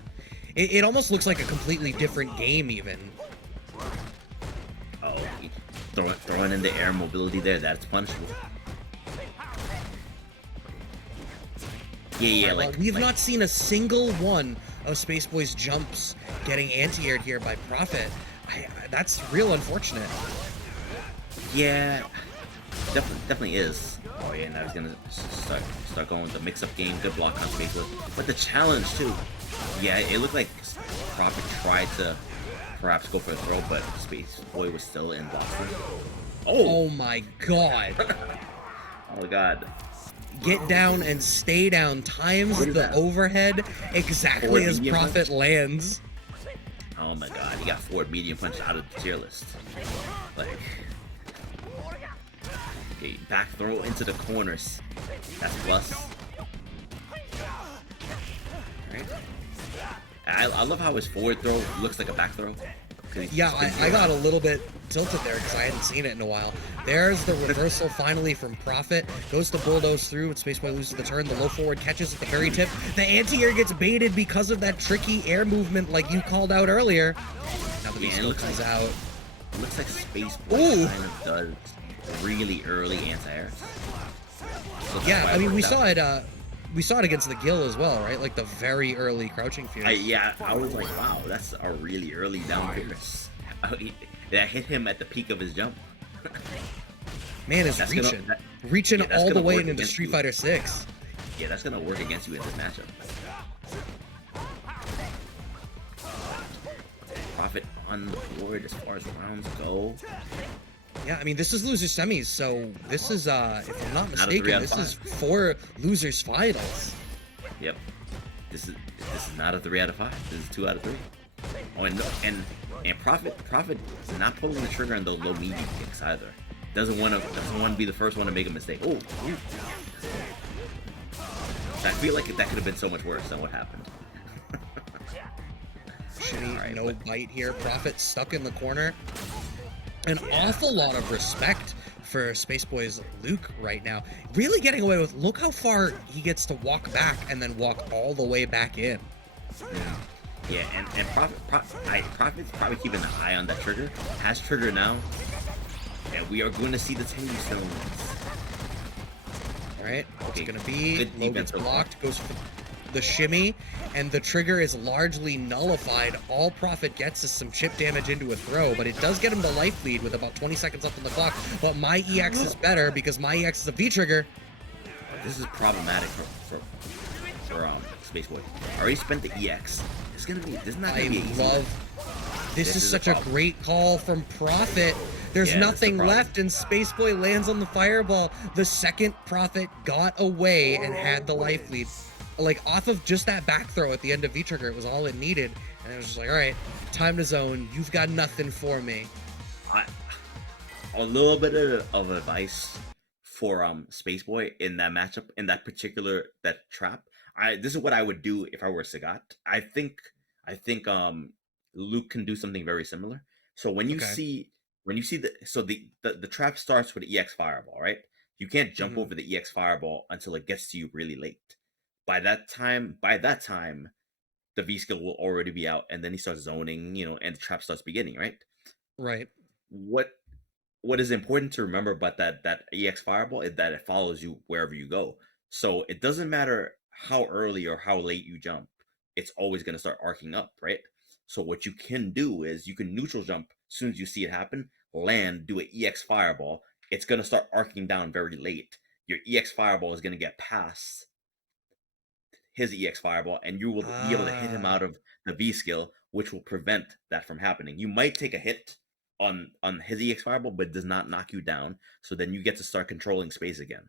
it almost looks like a completely different game even. Oh, throwing in the air mobility there, that's punishable. Yeah, like we've not seen a single one of SpaceBoy's jumps getting anti-aired here by Prophet. That's real unfortunate. Yeah. Definitely is. Oh yeah, and I was gonna start going with the mix-up game. Good block on SpaceBoy, but the challenge too. Yeah, it looked like Prophet tried to perhaps go for a throw, but SpaceBoy was still in Dhalsim. Oh my god! Oh god! Get down and stay down. Times the overhead exactly as Prophet lands. Oh my god! He got forward medium punch out of the tier list. Like. Okay, back throw into the corners. That's plus. Right. I love how his forward throw looks like a back throw. Yeah, I got a little bit tilted there because I hadn't seen it in a while. There's the reversal finally from Prophet. Goes to bulldoze through, and SpaceBoy loses the turn. The low forward catches at the very tip. The anti-air gets baited because of that tricky air movement like you called out earlier. Now the beast comes out. It looks like SpaceBoy kind of does really early anti-air. Yeah, I mean we saw it against the Gill as well, right? Like the very early crouching fear. Yeah, I was like, wow, that's a really early down Pierce. That hit him at the peak of his jump. Man is reaching all the way into Street Fighter 6. Yeah, that's gonna work against you in this matchup. Prophet on the board as far as rounds go. Yeah, I mean, this is loser semis, so this is, if I'm not mistaken, this is 4 losers finals. Yep. This is not a 3 out of 5. This is 2 out of 3. Oh, and Prophet is not pulling the trigger on the low medium kicks either. Doesn't want to be the first one to make a mistake. Oh, I feel like that could have been so much worse than what happened. Shitty, no bite here. Prophet stuck in the corner. An awful lot of respect for SpaceBoy's Luke right now. Really getting away with, look how far he gets to walk back and then walk all the way back in. Yeah, and Prophet's probably keeping an eye on that trigger. Has trigger now. And we are going to see the Tengu Stones. Alright, what's it going to be? Low gets blocked, goes for the shimmy, and the trigger is largely nullified. All Prophet gets is some chip damage into a throw, but it does get him the life lead with about 20 seconds left on the clock. But my EX is better because my EX is a V-trigger. This is problematic for SpaceBoy. Already spent the EX. This is not gonna be easy. This This is is a such a problem. great call from Prophet. There's Yeah, this is a nothing problem. left, and SpaceBoy lands on the fireball. The second Prophet got away and had the life lead. Like, off of just that back throw at the end of V-Trigger, it was all it needed. And it was just like, all right, time to zone. You've got nothing for me. I a little bit of advice for SpaceBoy in that matchup, in that particular that trap. This is what I would do if I were Sagat. I think Luke can do something very similar. So Okay. when you see the trap starts with the EX fireball, right? You can't jump Mhm. over the EX fireball until it gets to you really late. By that time, the V skill will already be out, and then he starts zoning, and the trap starts beginning, right? Right. What what is important to remember about that EX fireball is that it follows you wherever you go. So it doesn't matter how early or how late you jump, it's always going to start arcing up, right? So what you can do is you can neutral jump as soon as you see it happen, land, do an EX fireball. It's going to start arcing down very late. Your EX fireball is going to get past his EX fireball, and you will be able to hit him Ah, out of the V skill, which will prevent that from happening. You might take a hit on his EX fireball, but it does not knock you down. So then you get to start controlling space again.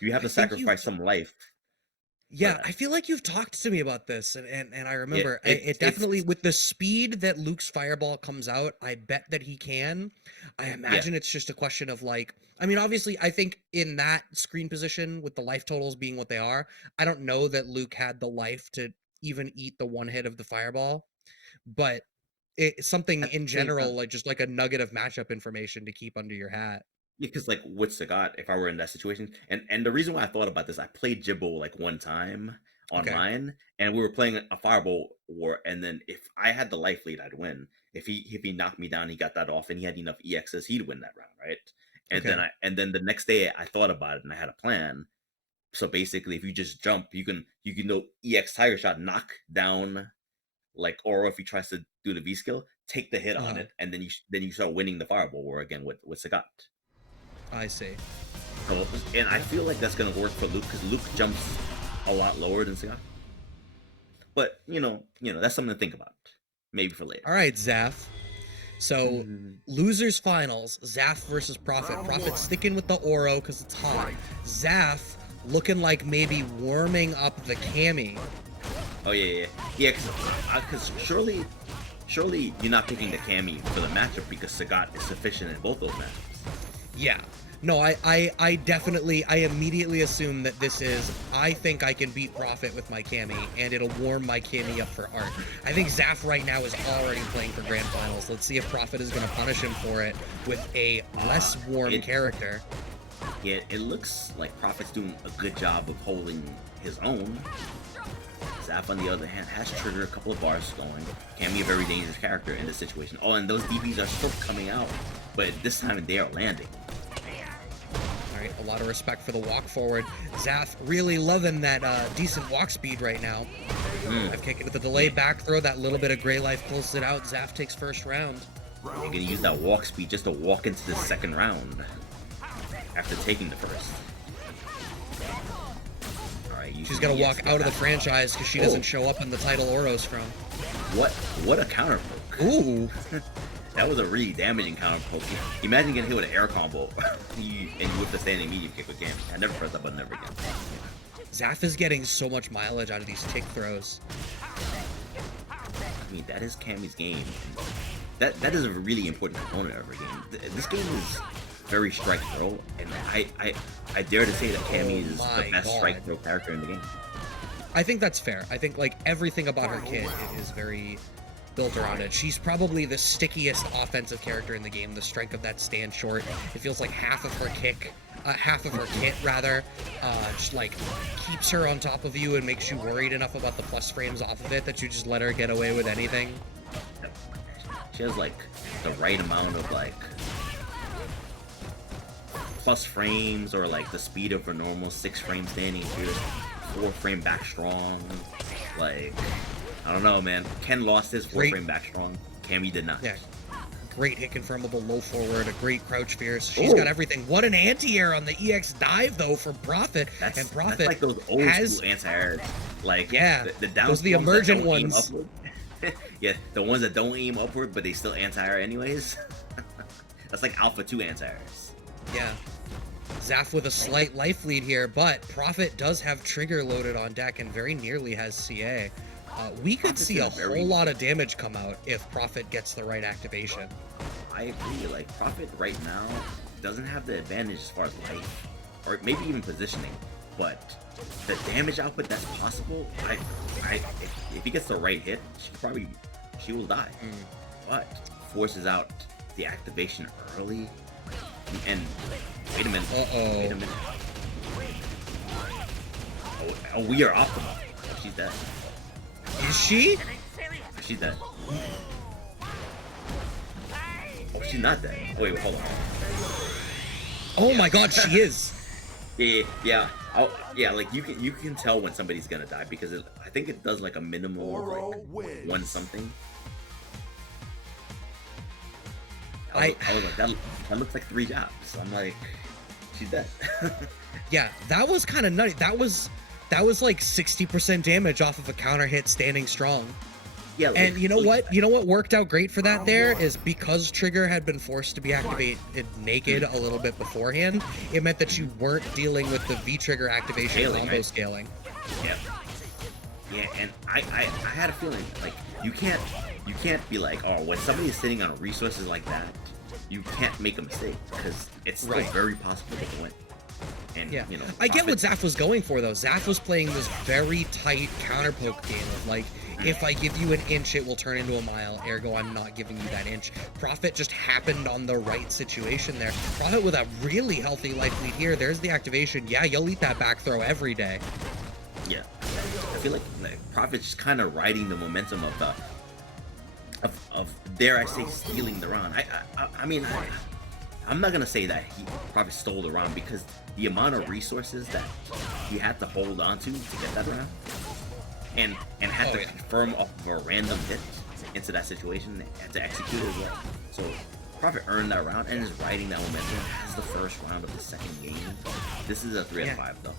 You have I to think sacrifice you've some life for Yeah, that. I feel like you've talked to me about this, and I It remember it it it's definitely, with the speed that Luke's fireball comes out, I bet that he can. I yeah. imagine it's just a question of like, I mean, obviously, I think in that screen position with the life totals being what they are, I don't know that Luke had the life to even eat the one hit of the fireball, but it's something At in the same general, time, like just like a nugget of matchup information to keep under your hat. because like with Sagat, if I were in that situation, and the reason why I thought about this, I played Jibble like one time Okay, online, and we were playing a fireball war, and then if I had the life lead, I'd win. If he knocked me down, he got that off, and he had enough EXs, he'd win that round, right? okay, And then the next day I thought about it and I had a plan. So basically, if you just jump, you can do EX tire shot, knock down like Oro if he tries to do the V skill, take the hit on uh-huh, it, and then you start winning the fireball war again with Sagat. I see. So, and I feel like that's gonna work for Luke because Luke jumps a lot lower than Sagat. But that's something to think about, maybe for later. All right, Zaf. So, Mhm. losers finals, Zaf versus Prophet. Prophet sticking with the Oro because it's hot. Zaf looking like maybe warming up the Cammy. Oh yeah. Because surely you're not picking the Cammy for the matchup because Sagat is sufficient in both those matchups. Yeah. No, I definitely, I immediately assume that this is, I think I can beat Prophet with my Cammy, and it'll warm my Cammy up for art. I think Zaf right now is already playing for Grand Finals. Let's see if Prophet is going to punish him for it with a less warm It character. it looks like Prophet's doing a good job of holding his own. Zap, on the other hand, has triggered a couple of bars going. Can be a very dangerous character in this situation. Oh, and those DBs are still coming out, but this time they are landing. All right, a lot of respect for the walk forward. Zaf really loving that decent walk speed right now. Mm, I've kicked it with the delay yeah, back throw. That little bit of gray life pulls it out. Zaf takes first round. they're gonna use that walk speed just to walk into the second round after taking the first. All right, She's using got to the EX walk out of the that. franchise because she doesn't Oh, show up in the title Oros from. what a counter poke! Ooh, That was a really damaging counter poke. Imagine getting hit with an air combo and you whip the standing medium kick with Cammy. I never pressed that button ever again. Zaf is getting so much mileage out of these tick throws. I mean, that is Cammy's game. That is a really important component of her game. This game is very strike throw, and I dare to say that Cammy Oh is the my best strike god. throw character in the game. I think that's fair. I think like everything about her kit is very built around it. She's probably the stickiest offensive character in the game. The strength of that stand short. It feels like half of her kit rather, just like keeps her on top of you and makes you worried enough about the plus frames off of it that you just let her get away with anything. She has like the right amount of like plus frames or like the speed of a normal 6 frame standing fierce, 4 frame back strong. Like I don't know, man. Ken lost his four Great, frame back strong. Cammy did not. yeah, great hit confirmable low forward, a great crouch fierce. She's got Oh, everything. What an anti-air on the EX dive though from Prophet, and that's Prophet like those old has, school anti-airs. Like yeah, the those down are the throws that emergent don't aim ones. upward. Yeah, the ones that don't aim upward, but they still anti-air anyways. That's like Alpha 2 anti-airs. Yeah. Zaf with a slight life lead here, but Prophet does have Trigger loaded on deck and very nearly has CA. We could Prophet's see in a a very- whole lot of damage come out if Prophet gets the right activation. I agree. Like Prophet right now doesn't have the advantage as far as life, or maybe even positioning, but the damage output that's possible. If he gets the right hit, she will die. But forces out the activation early, and wait a minute. Wait a minute. Oh, we are optimal. Oh, she's dead. Is she? She's dead. Oh, she's not dead. Oh, wait, hold on. Oh my god, she is. Yeah. Yeah, like you can tell when somebody's gonna die because I think it does like a minimal like one something. I was like that looks like 3 jabs. I'm like, she's dead. Yeah, that was kind of nutty. That was like 60% damage off of a counter hit standing strong. Yeah, like, And you know what? You know what worked out great for that there is because Trigger had been forced to be activated naked a little bit beforehand, it meant that you weren't dealing with the V-Trigger activation combo scaling. Yeah, and I had a feeling like you can't be like, oh, when somebody is sitting on resources like that, you can't make a mistake because it's still very possible to win. And, Yeah, you know, I get what Zaf was going for though. Zaf was playing this very tight counter poke game of like, if I give you an inch, it will turn into a mile. Ergo, I'm not giving you that inch. Prophet just happened on the right situation there. Prophet with a really healthy life lead here. There's the activation. Yeah, you'll eat that back throw every day. Yeah, I feel like Prophet's just kind of riding the momentum of the of dare I say stealing the round. I mean, I'm not gonna say that Prophet stole the round because the amount of resources that he had to hold on to get that round, and had to confirm off of a random hit into that situation, had to execute as well. So Prophet earned that round and is riding that momentum as the first round of the second game. This is a 3 out of 5 though.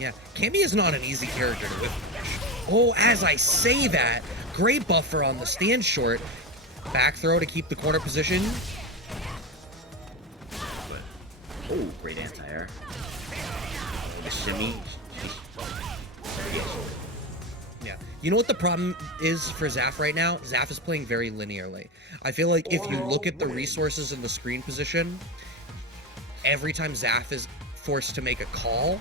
Yeah, Cammy is not an easy character to whip finish. Oh, as I say that, great buffer on the stand short. Back throw to keep the corner position. Oh, great anti-air. The shimmy. Yeah. You know what the problem is for Zaf right now? Zaf is playing very linearly. I feel like if you look at the resources in the screen position, every time Zaf is forced to make a call,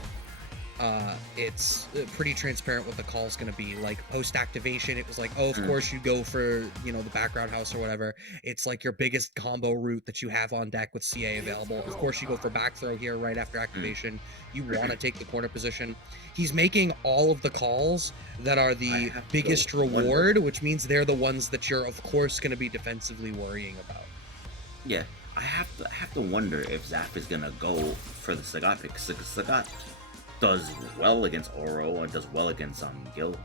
it's pretty transparent what the call is going to be. Like post activation, it was like, oh, of course you go for, you know, the background house or whatever. It's like your biggest combo route that you have on deck with CA available. Of course you go for back throw here right after activation. You want to take the corner position. He's making all of the calls that are the biggest reward, which means they're the ones that you're of course going to be defensively worrying about. Yeah, I have to wonder if Zaf is gonna go for the Sagat pick. Sagat does well against Oro and does well against Gill.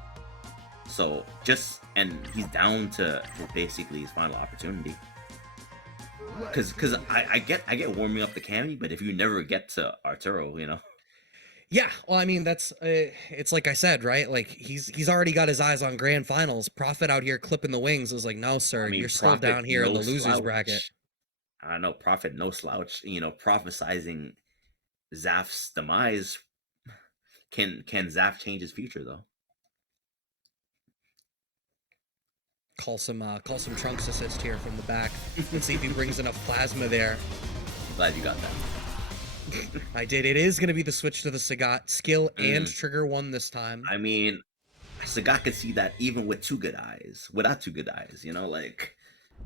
So and he's down to basically his final opportunity. Cause I get warming up the Cammy, but if you never get to Arturo, you know. Yeah, well, I mean that's it's like I said, right? Like he's already got his eyes on grand finals. Prophet out here clipping the wings is like, no, sir, you're still down here in the losers bracket. I know Prophet, no slouch. You know, prophesizing Zaf's demise. Can Zaf change his future though? Call some Trunks assist here from the back. Let's see if he brings enough plasma there. Glad you got that. I did. It is going to be the switch to the Sagat. Skill and trigger one this time. I mean, Sagat could see that even with 2 good eyes. Without 2 good eyes, you know, like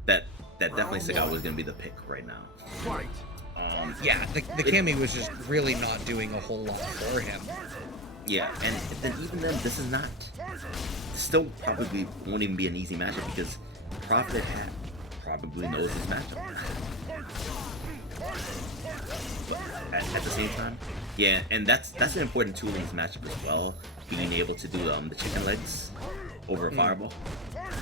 that definitely Sagat was going to be the pick right now. Yeah, the Cammy was just really not doing a whole lot for him. Yeah, and then even then, this still probably won't even be an easy matchup because Prophet probably knows his matchup. But at the same time, yeah, and that's an important tool in this matchup as well, being able to do the chicken legs over a fireball.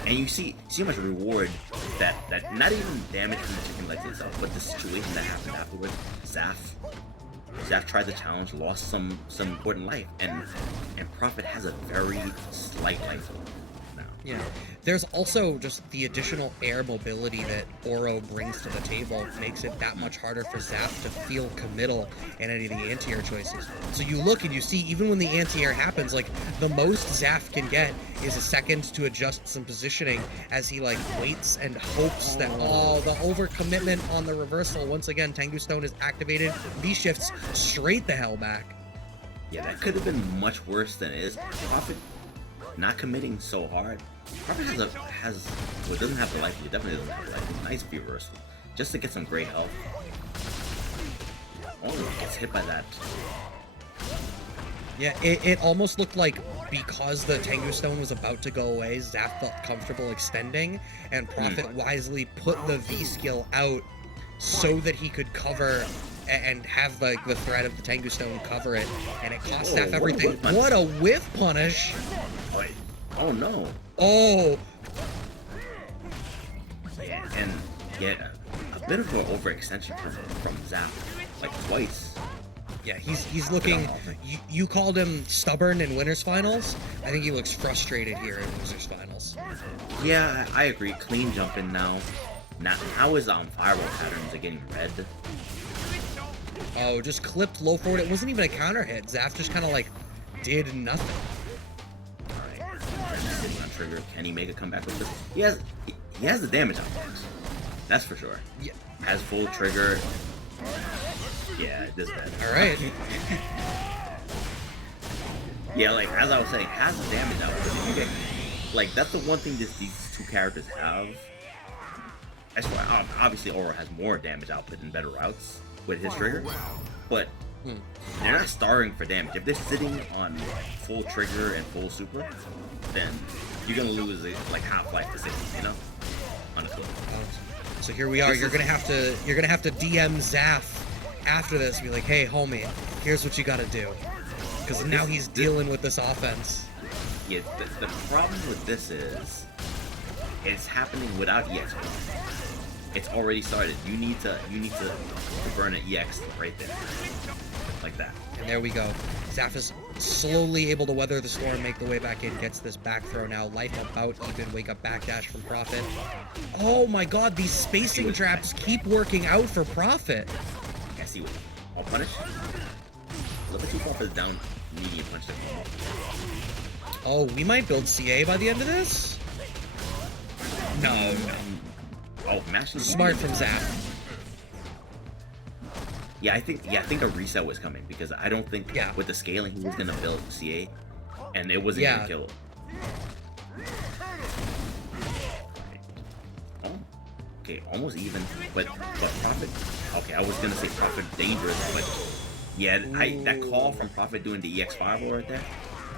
And you see how much reward that not even damage from the chicken legs itself, but the situation that happened afterwards. Zaf tried the challenge, lost some important life, and Prophet has a very slight life now. Yeah. There's also just the additional air mobility that Oro brings to the table makes it that much harder for Zaf to feel committal in any of the anti-air choices. So you look and you see, even when the anti-air happens, like, the most Zaf can get is a second to adjust some positioning as he, like, waits and hopes that, oh, the overcommitment on the reversal. Once again, Tengu Stone is activated. V-shifts straight the hell back. Yeah, that could have been much worse than it is. Prophet not committing so hard. Prophet well, doesn't have the life. He definitely doesn't have the life. Nice reversal, just to get some great health. Oh, gets hit by that. Yeah, it almost looked like because the Tengu Stone was about to go away, Zaf felt comfortable extending, and Prophet wisely put the V skill out so that he could cover and have the threat of the Tengu Stone cover it, and it cost Zaf everything. What a whiff punish! Oh no! Oh! Yeah, and yeah, a bit of an overextension from Zaf, like twice. Yeah, he's looking. You called him stubborn in winners finals. I think he looks frustrated here in losers finals. Yeah, I agree. Clean jumping now. How is fireball patterns are getting red? Oh, just clipped low forward. It wasn't even a counter hit. Zaf just kind of like did nothing. Sitting on trigger. Can he make a comeback with this? He has the damage outbox. That's for sure. Yeah. Has full trigger. Yeah, this is bad. All right. Yeah, like as I was saying, has the damage output. You get, like, that's the one thing these two characters have. That's why obviously Oro has more damage output and better routes with his trigger, but they're not starving for damage. If they're sitting on full trigger and full super, then you're gonna lose it like half-life to 60, you know? On a clip. So here we are. You're gonna have to DM Zaf after this and be like, hey homie, here's what you gotta do. Because now he's dealing with this offense. Yeah, the problem with this is it's happening without EX. It's already started. You need to burn an EX right there. Like that. And there we go. Zaf is slowly able to weather the storm, make the way back in, gets this back throw now. Life about even, wake up backdash from Prophet. Oh my god, these spacing traps keep working out for Prophet. I see what I'll punish. Look at you Prophet down medium punch. Oh, we might build CA by the end of this? No. Oh, mashing. Smart from Zaf. Yeah, I think a reset was coming because I don't think with the scaling he was gonna build CA, and it wasn't gonna kill him. Oh, okay, almost even, but Prophet. Okay, I was gonna say Prophet dangerous, but yeah, that call from Prophet doing the EX fireball right there,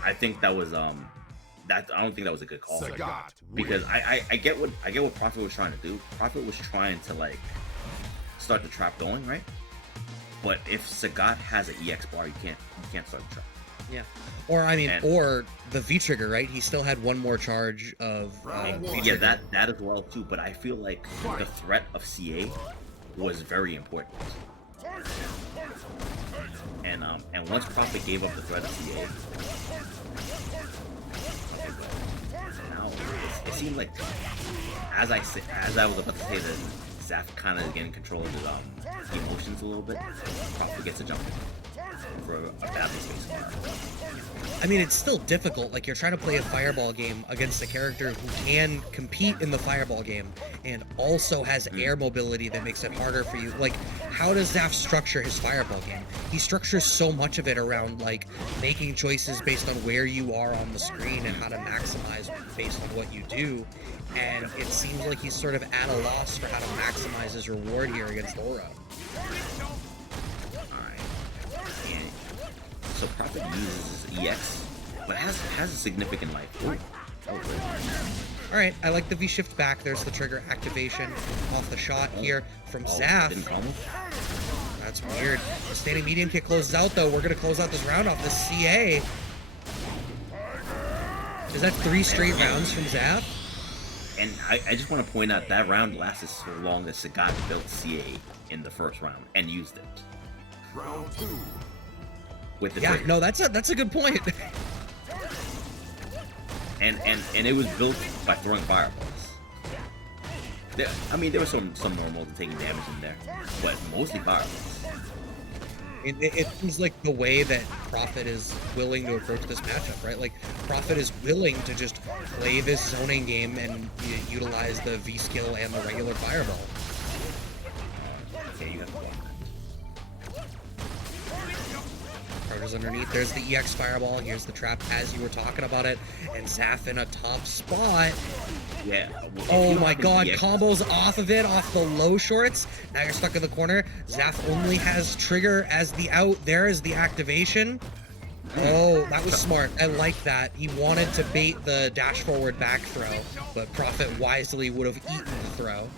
I think that was I don't think that was a good call because I get what Prophet was trying to do. Prophet was trying to like start the trap going, right? But if Sagat has an EX bar, you can't start the trap. Yeah. Or I mean, or the V trigger, right? He still had one more charge of yeah, that as well too. But I feel like the threat of CA was very important. And once Prophet gave up the threat of CA, okay, but now it seemed like as I was about to say that Zaf kind of getting control of his emotions a little bit. Prophet gets a jump for a bad space. I mean, it's still difficult. Like, you're trying to play a fireball game against a character who can compete in the fireball game and also has air mobility that makes it harder for you. Like, how does Zaf structure his fireball game? He structures so much of it around, like, making choices based on where you are on the screen and how to maximize based on what you do. And it seems like he's sort of at a loss for how to maximize his reward here against Oro. So Prophet uses EX, but has a significant life. All right, I like the V shift back. There's the trigger activation off the shot here from Zaf. That's weird. The standing medium kick closes out though. We're gonna close out this round off the CA. Is that 3 straight rounds from Zaf? And I just want to point out that round lasted so long that Sagat built CA in the first round and used it. Round 2. With the trigger. No, that's a good point. and it was built by throwing fireballs. I mean, there was some normal taking damage in there, but mostly fireballs. It seems like the way that Prophet is willing to approach this matchup, right? Like, Prophet is willing to just play this zoning game and utilize the V skill and the regular fireball. Okay, you have to block that. Charges underneath. There's the EX fireball. Here's the trap as you were talking about it. And Zaf in a top spot. Yeah. Oh my god, combos off of it, off the low shorts. Now you're stuck in the corner. Zaf only has trigger as the out. There is the activation. Oh, that was smart. I like that. He wanted to bait the dash forward back throw, but Prophet wisely would have eaten the throw.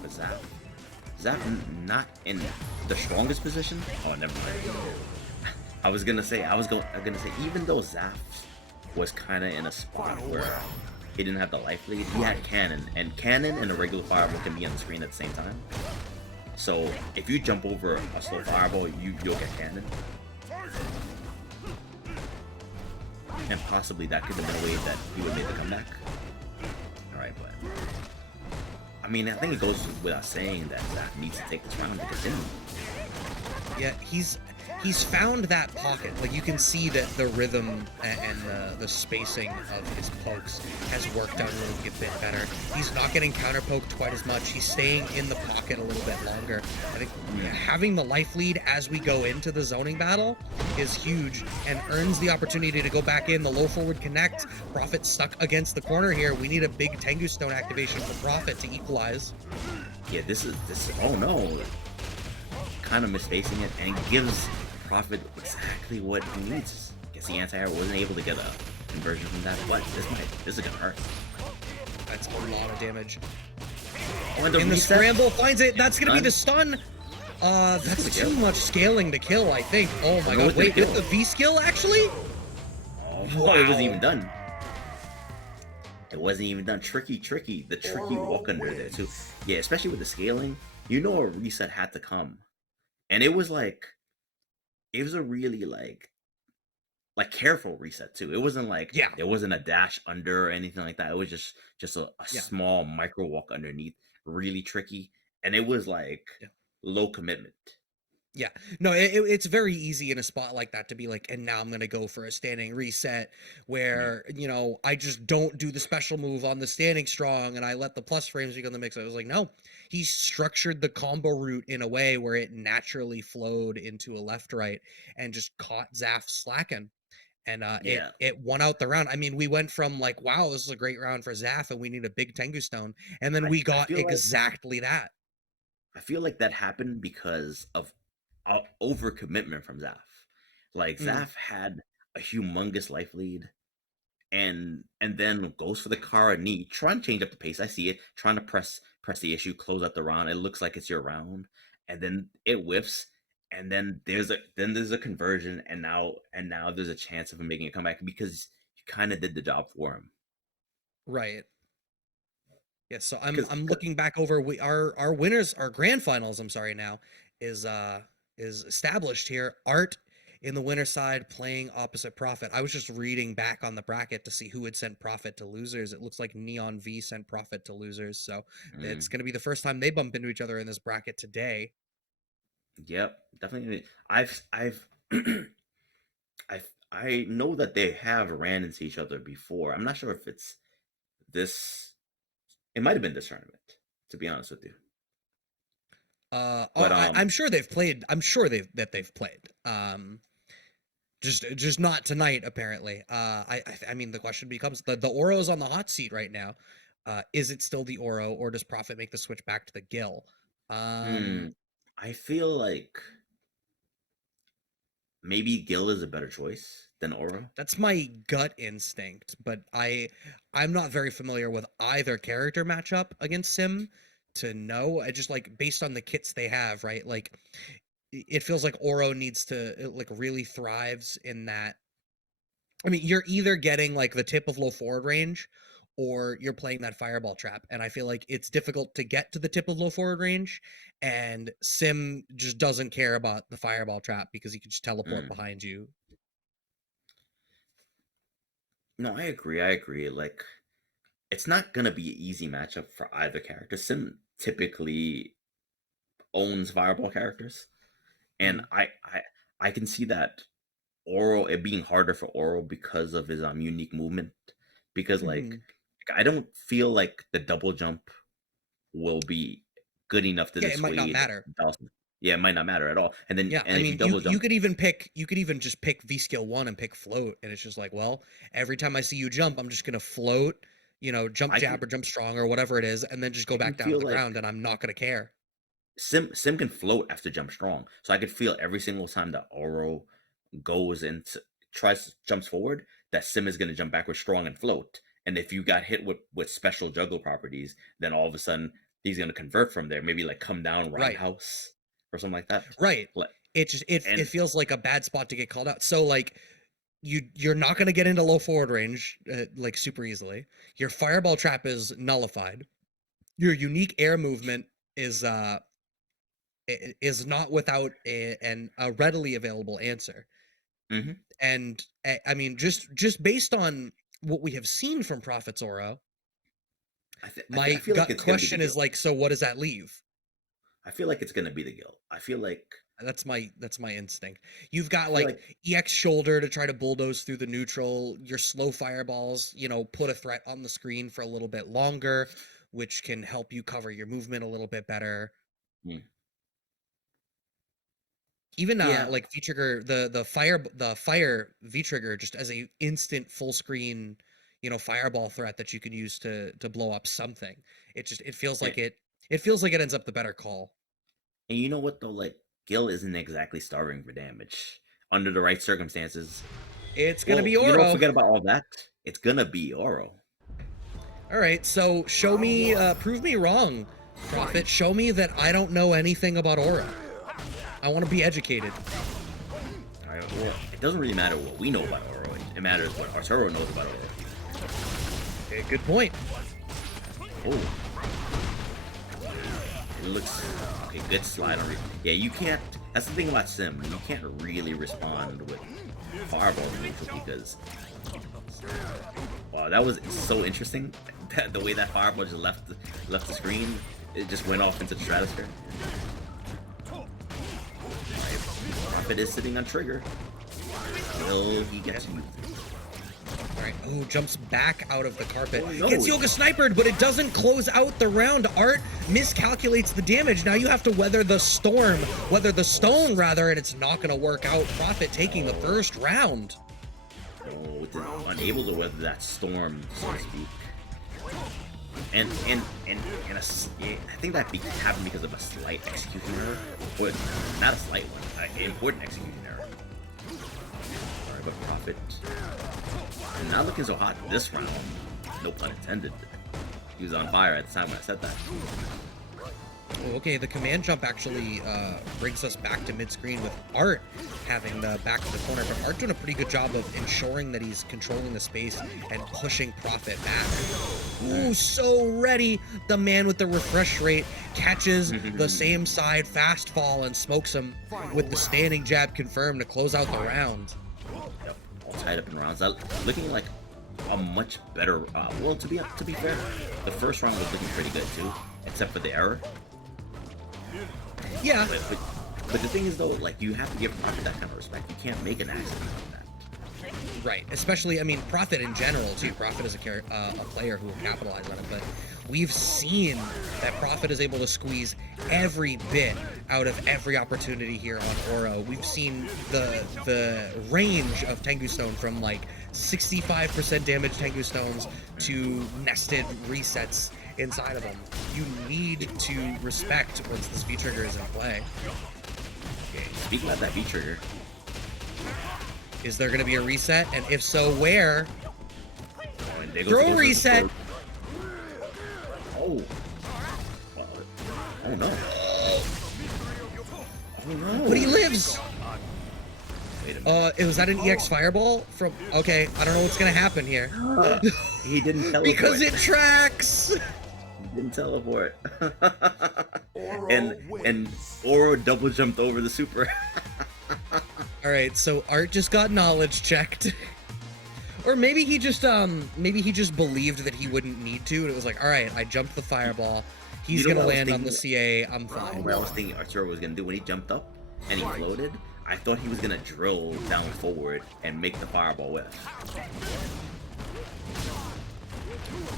But Zaf not in the strongest position. Oh, never mind. I was gonna say even though Zaf was kind of in a spot where he didn't have the life lead, he had cannon, and a regular fireball can be on the screen at the same time. So if you jump over a slow fireball, you'll get cannon, and possibly that could have been a way that he would make the comeback. All right, but I mean, I think it goes without saying that Zaf needs to take this round to continue. Yeah, he's found that pocket. Like, you can see that the rhythm and the spacing of his pokes has worked out a little bit better. He's not getting counter poked quite as much. He's staying in the pocket a little bit longer. I think having the life lead as we go into the zoning battle is huge and earns the opportunity to go back in. The low forward connect. Prophet stuck against the corner here. We need a big Tengu Stone activation for Prophet to equalize. Yeah, this is oh no. Kind of misspacing it and gives Prophet exactly what he needs. Guess the anti-air wasn't able to get a conversion from that, but this is gonna hurt. That's a lot of damage. Oh, and the scramble finds it. That's gonna be the stun. That's too much scaling to kill, I think. Oh my god, wait, with the V skill actually? Oh, wow. It wasn't even done. It wasn't even done. Tricky. The tricky walk under there too. Yeah, especially with the scaling, you know a reset had to come. And it was a really like careful reset too. It wasn't like there wasn't a dash under or anything like that. It was just a small micro walk underneath, really tricky, and it was like low commitment. Yeah, no, it's very easy in a spot like that to be like, and now I'm gonna go for a standing reset where you know I just don't do the special move on the standing strong and I let the plus frames be on the mix. I was like, no, he structured the combo route in a way where it naturally flowed into a left right and just caught Zaf slacking. And it won out the round. I mean, we went from like, wow, this is a great round for Zaf and we need a big Tengu Stone, and then we got exactly that. I feel like that happened because of overcommitment from Zaf. Like Zaf had a humongous life lead, and then goes for the Kara knee, trying to change up the pace. I see it, trying to press the issue, close out the round. It looks like it's your round, and then it whiffs, and then there's a conversion, and now there's a chance of him making a comeback because you kind of did the job for him. Right. Yeah, so I'm looking back over our winners, our grand finals, I'm sorry now, is established here. Art in the winner side playing opposite Prophet. I was just reading back on the bracket to see who had sent Prophet to losers. It looks like Neon V sent Prophet to losers, so it's going to be the first time they bump into each other in this bracket today. Yep, definitely. I've I know that they have ran into each other before. I'm not sure if it's this. It might have been this tournament, to be honest with you. But I'm sure they've played. I'm sure they've played. Just not tonight, apparently. I mean, the question becomes the Oro's on the hot seat right now. Is it still the Oro, or does Prophet make the switch back to the Gill? I feel like maybe Gill is a better choice than Oro. That's my gut instinct, but I'm not very familiar with either character matchup against Sim to know. I just like based on the kits they have, right? Like it feels like Oro needs to like really thrives in that. I mean, you're either getting like the tip of low forward range or you're playing that fireball trap. And I feel like it's difficult to get to the tip of low forward range. And Sim just doesn't care about the fireball trap because he can just teleport behind you. No, I agree. I agree. Like, it's not gonna be an easy matchup for either character. Sim typically owns fireball characters, and Mm, I can see that Oro it being harder for Oro because of his unique movement. Because like mhm. I don't feel like the double jump will be good enough to Yeah, it might not dissuade matter. Dawson. Yeah, it might not matter at all. Yeah, And I if you mean, you double you jump, could even pick you could even just pick V skill 1 and pick float, and it's just like, well, every time I see you jump, I'm just gonna float, jump I jab can or jump strong or whatever it is, and then just go I can back down to feel the like ground, and I'm not gonna care. Sim can float after jump strong. So I could feel every single time that Oro goes into tries jumps forward, that Sim is gonna jump backward strong and float. And if you got hit with special juggle properties, then all of a sudden he's gonna convert from there, maybe like come down Right. roundhouse or something like that. Right. Like It just it and feels like a bad spot to get called out. So like you're not gonna get into low forward range like super easily. Your fireball trap is nullified. Your unique air movement is is not without a readily available answer. mhm. And I mean, just based on what we have seen from Prophet's Aura, I my feel like gut it's gonna be the question is Gill. like, so what does that leave? I feel like it's gonna be the Gill. That's my instinct. You've I got feel like like EX shoulder to try to bulldoze through the neutral. Your slow fireballs, put a threat on the screen for a little bit longer, which can help you cover your movement a little bit better. mm, Even yeah, like V trigger, the fire V trigger just as a instant full screen, fireball threat that you can use to blow up something. It feels and, like it feels like it ends up the better call. and you know what though? Like Gill isn't exactly starving for damage under the right circumstances. It's gonna Well, be Oro. forget about all that. It's gonna be Oro. All right, so show me, prove me wrong, Prophet. Show me that I don't know anything about Aura. I want to be educated. All right. Well, it doesn't really matter what we know about Oro. It matters what Arturo knows about Oro. Okay, good point. Oh, it looks okay. Good slide on. Yeah, you can't. That's the thing about Sim. You can't really respond with fireball neutral because wow, that was so interesting. That the way that fireball just left the screen, it just went off into the stratosphere. Prophet is sitting on trigger. Will he get to use it? All right. Oh, jumps back out of the carpet. Oh no! Gets Yoga snipered, but it doesn't close out the round. Art miscalculates the damage. Now you have to weather the stone rather, and it's not going to work out. Prophet taking the first round. Oh, unable to weather that storm, so to speak. I think that happened because of a slight execution error, but not a slight one, an important execution error. Alright, but Prophet not looking so hot this round. No pun intended. He was on fire at the time when I said that. Oh, okay, the command jump actually brings us back to mid-screen with Art having the back of the corner, but Art doing a pretty good job of ensuring that he's controlling the space and pushing Prophet back. Ooh, so ready! The man with the refresh rate catches the same side fast fall and smokes him with the standing jab confirmed to close out the round. Yep, all tied up in rounds. That looking like a much better. Well, to be fair, the first round was looking pretty good too, except for the error. Yeah, But the thing is though, like you have to give Prophet that kind of respect. You can't make an accident on that. right. Especially, I mean, Prophet in general too. Prophet is a player who will capitalize on it, but we've seen that Prophet is able to squeeze every bit out of every opportunity here on Oro. We've seen the range of Tengu Stone from like 65% damage Tengu Stones to nested resets inside of them. You need to respect once this V trigger is in play. Okay, speaking about that V trigger, Is there going to be a reset? And if so, where? and there goes Throw the Gill versus reset! Gill. Oh. Oh no. Oh no. But he lives! Wait a minute. Was that an EX fireball? Okay, I don't know what's going to happen here. He didn't teleport. Because it tracks! He didn't teleport. and Oro double jumped over the super. Alright, so Art just got knowledge checked. Or maybe he just believed that he wouldn't need to, and it was like, all right, I jumped the fireball. He's You know gonna what I was land on the thinking? CA. I'm fine. What I was thinking Arturo was gonna do when he jumped up and he floated, I thought he was gonna drill down forward and make the fireball whiff.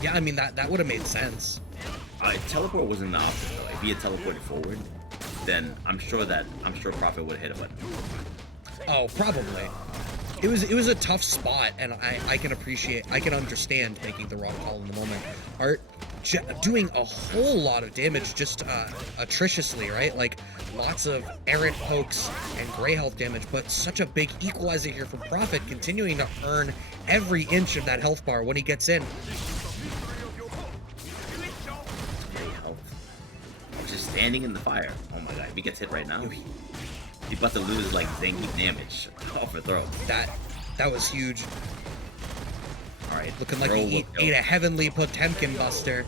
Yeah, I mean that would have made sense. Teleport wasn't an option though. If he had teleported forward, then I'm sure Prophet would have hit a button. Oh, probably. It was a tough spot, and I can understand making the wrong call in the moment. Art doing a whole lot of damage just atrociously, right? Like lots of errant pokes and gray health damage, but such a big equalizer here from Prophet, continuing to earn every inch of that health bar when he gets in. Gray health. Just standing in the fire. Oh my god, if he gets hit right now, he's about to lose like Zangief damage off a throw. That was huge. Alright. Looking like he ate a heavenly Potemkin Buster.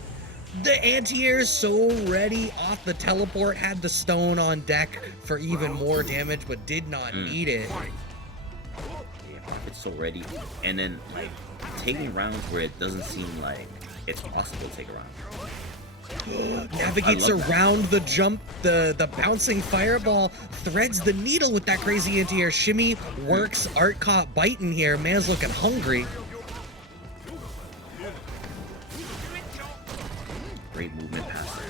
The anti-air is so ready off the teleport, had the stone on deck for even more damage, but did not need it. Yeah, Prophet's so ready. And then, like, taking rounds where it doesn't seem like it's possible to take a round. Navigates around the jump, the bouncing fireball, threads the needle with that crazy anti-air shimmy, works. Art caught biting here. Man's looking hungry. Great movement past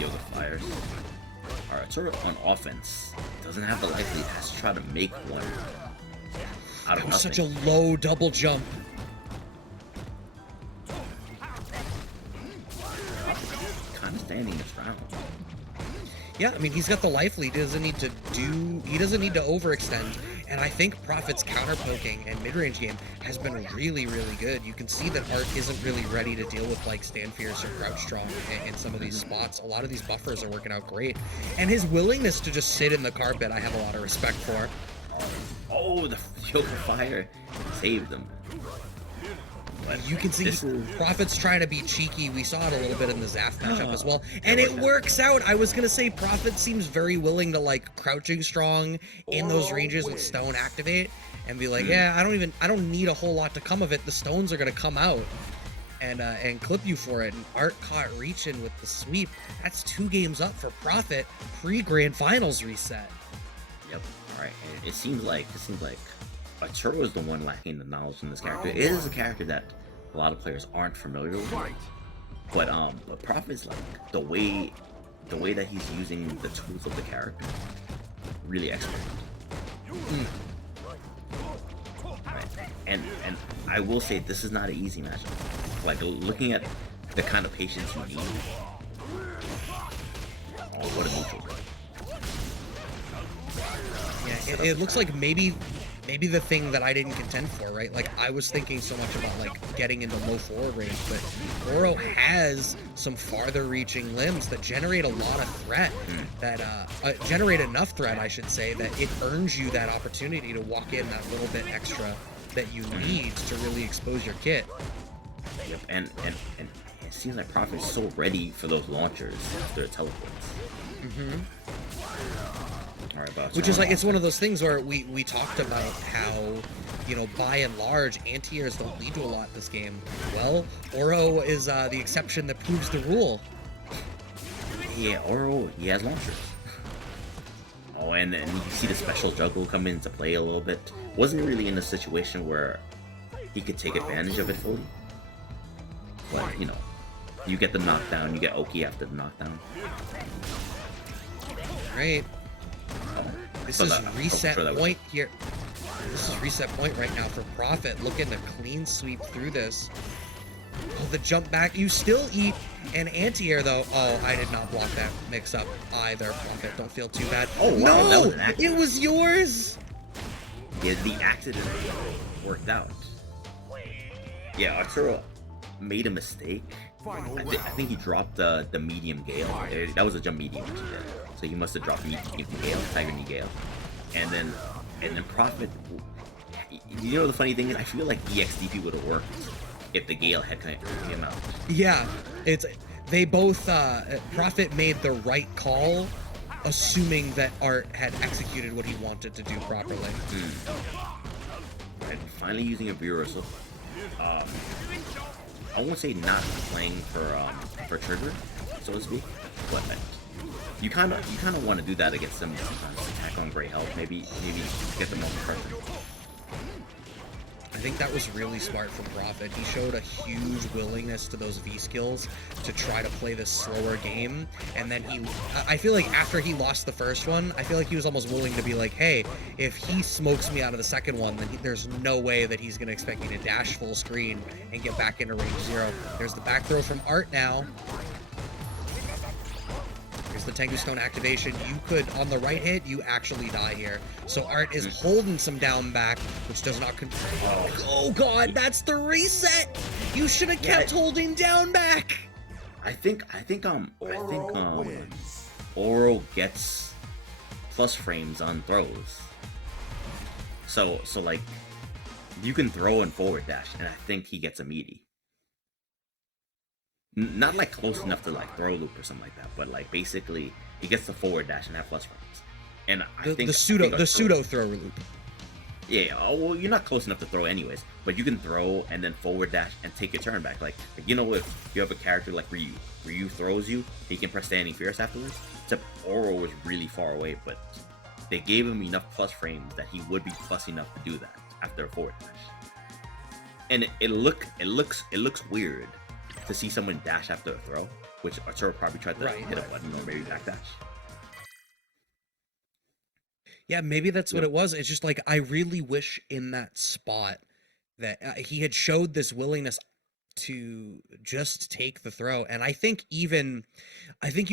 Yoga Flyers. Alright, sort of on offense. Doesn't have the life lead, has to try to make one out of That was nothing. such a low double jump. Kind of standing this round. Yeah, I mean, he's got the life lead. He doesn't need to overextend. And I think Prophet's counter poking and mid-range game has been really, really good. You can see that Art isn't really ready to deal with like stand fierce or crouch strong in some of these spots. A lot of these buffers are working out great. And his willingness to just sit in the carpet, I have a lot of respect for. Oh, the Yoga Fire saved them. But You can see Prophet's trying to be cheeky. We saw it a little bit in the Zaf matchup as well. And it works out. I was going to say Prophet seems very willing to like crouching strong in those ranges with stone activate and be like, yeah, I don't need a whole lot to come of it. The stones are going to come out and clip you for it. And Art caught reaching with the sweep. That's 2 games up for Prophet pre-grand finals reset. Yep. All right. And it seems like Arturo is the one lacking the knowledge in this character. It is a character that a lot of players aren't familiar with. But Prophet's like the way that he's using the tools of the character, really expert. Right. And I will say this is not an easy matchup. Like looking at the kind of patience you need. Oh, what a neutral. Yeah, it looks like maybe the thing that I didn't contend for, right? Like I was thinking so much about like getting into low forward range, but Oro has some farther reaching limbs that generate a lot of threat, that generate enough threat, I should say, that it earns you that opportunity to walk in that little bit extra that you need to really expose your kit. Yep, and it seems like Prophet is so ready for those launchers after it teleports. All right, Which is like, it's one of those things where we talked about how, you know, by and large, anti-airs don't lead to a lot this game. Well, Oro is the exception that proves the rule. Yeah, Oro, he has launchers. Oh, and then you see the special juggle come into play a little bit. Wasn't really in a situation where he could take advantage of it fully. But, you know, you get the knockdown, you get Oki after the knockdown. Right. This is reset point here. This is reset point right now for Prophet, looking to clean sweep through this. Oh, the jump back. You still eat an anti-air though. Oh, I did not block that mix up either. Prophet, don't feel too bad. Oh, wow, no, that was an accident. it was yours. Yeah, the accident worked out. Yeah, Arturo made a mistake. I think he dropped the medium Gale. That was a jump medium. So he must have dropped medium Gale, Tiger Knee Gale. And then Prophet, you know the funny thing is, I feel like EXDP would have worked if the Gale had came out. Yeah, they both, Prophet made the right call, assuming that Art had executed what he wanted to do properly. And finally using a reversal. um, I won't say not playing for trigger, so to speak, but you kind of want to do that against them sometimes. Attack on great health, maybe get them on pressure. I think that was really smart from Prophet. He showed a huge willingness to those V skills to try to play this slower game, and then I feel like after he lost the first one, I feel like he was almost willing to be like, hey, if he smokes me out of the second one, then there's no way that he's going to expect me to dash full screen and get back into range 0. There's the back throw from Art now. Here's the Tengu Stone activation. You could, on the right hit, you actually die here. So Art is holding some down back, which does not control. Oh god, that's the reset! You should have kept holding down back! I think Oro gets plus frames on throws. So like, you can throw and forward dash, and I think he gets a meaty. Not like close enough to like throw loop or something like that, but like basically he gets the forward dash and have plus frames. And I think the pseudo throw loop. Yeah, well, you're not close enough to throw anyways, but you can throw and then forward dash and take your turn back. Like you know, if you have a character like Ryu throws you, he can press standing fierce afterwards. Except Oro was really far away, but they gave him enough plus frames that he would be plus enough to do that after a forward dash. And it looks weird to see someone dash after a throw, which Arturo probably tried to hit a button or maybe backdash. Yeah, maybe that's what it was. It's just like, I really wish in that spot that he had showed this willingness to just take the throw. And I think you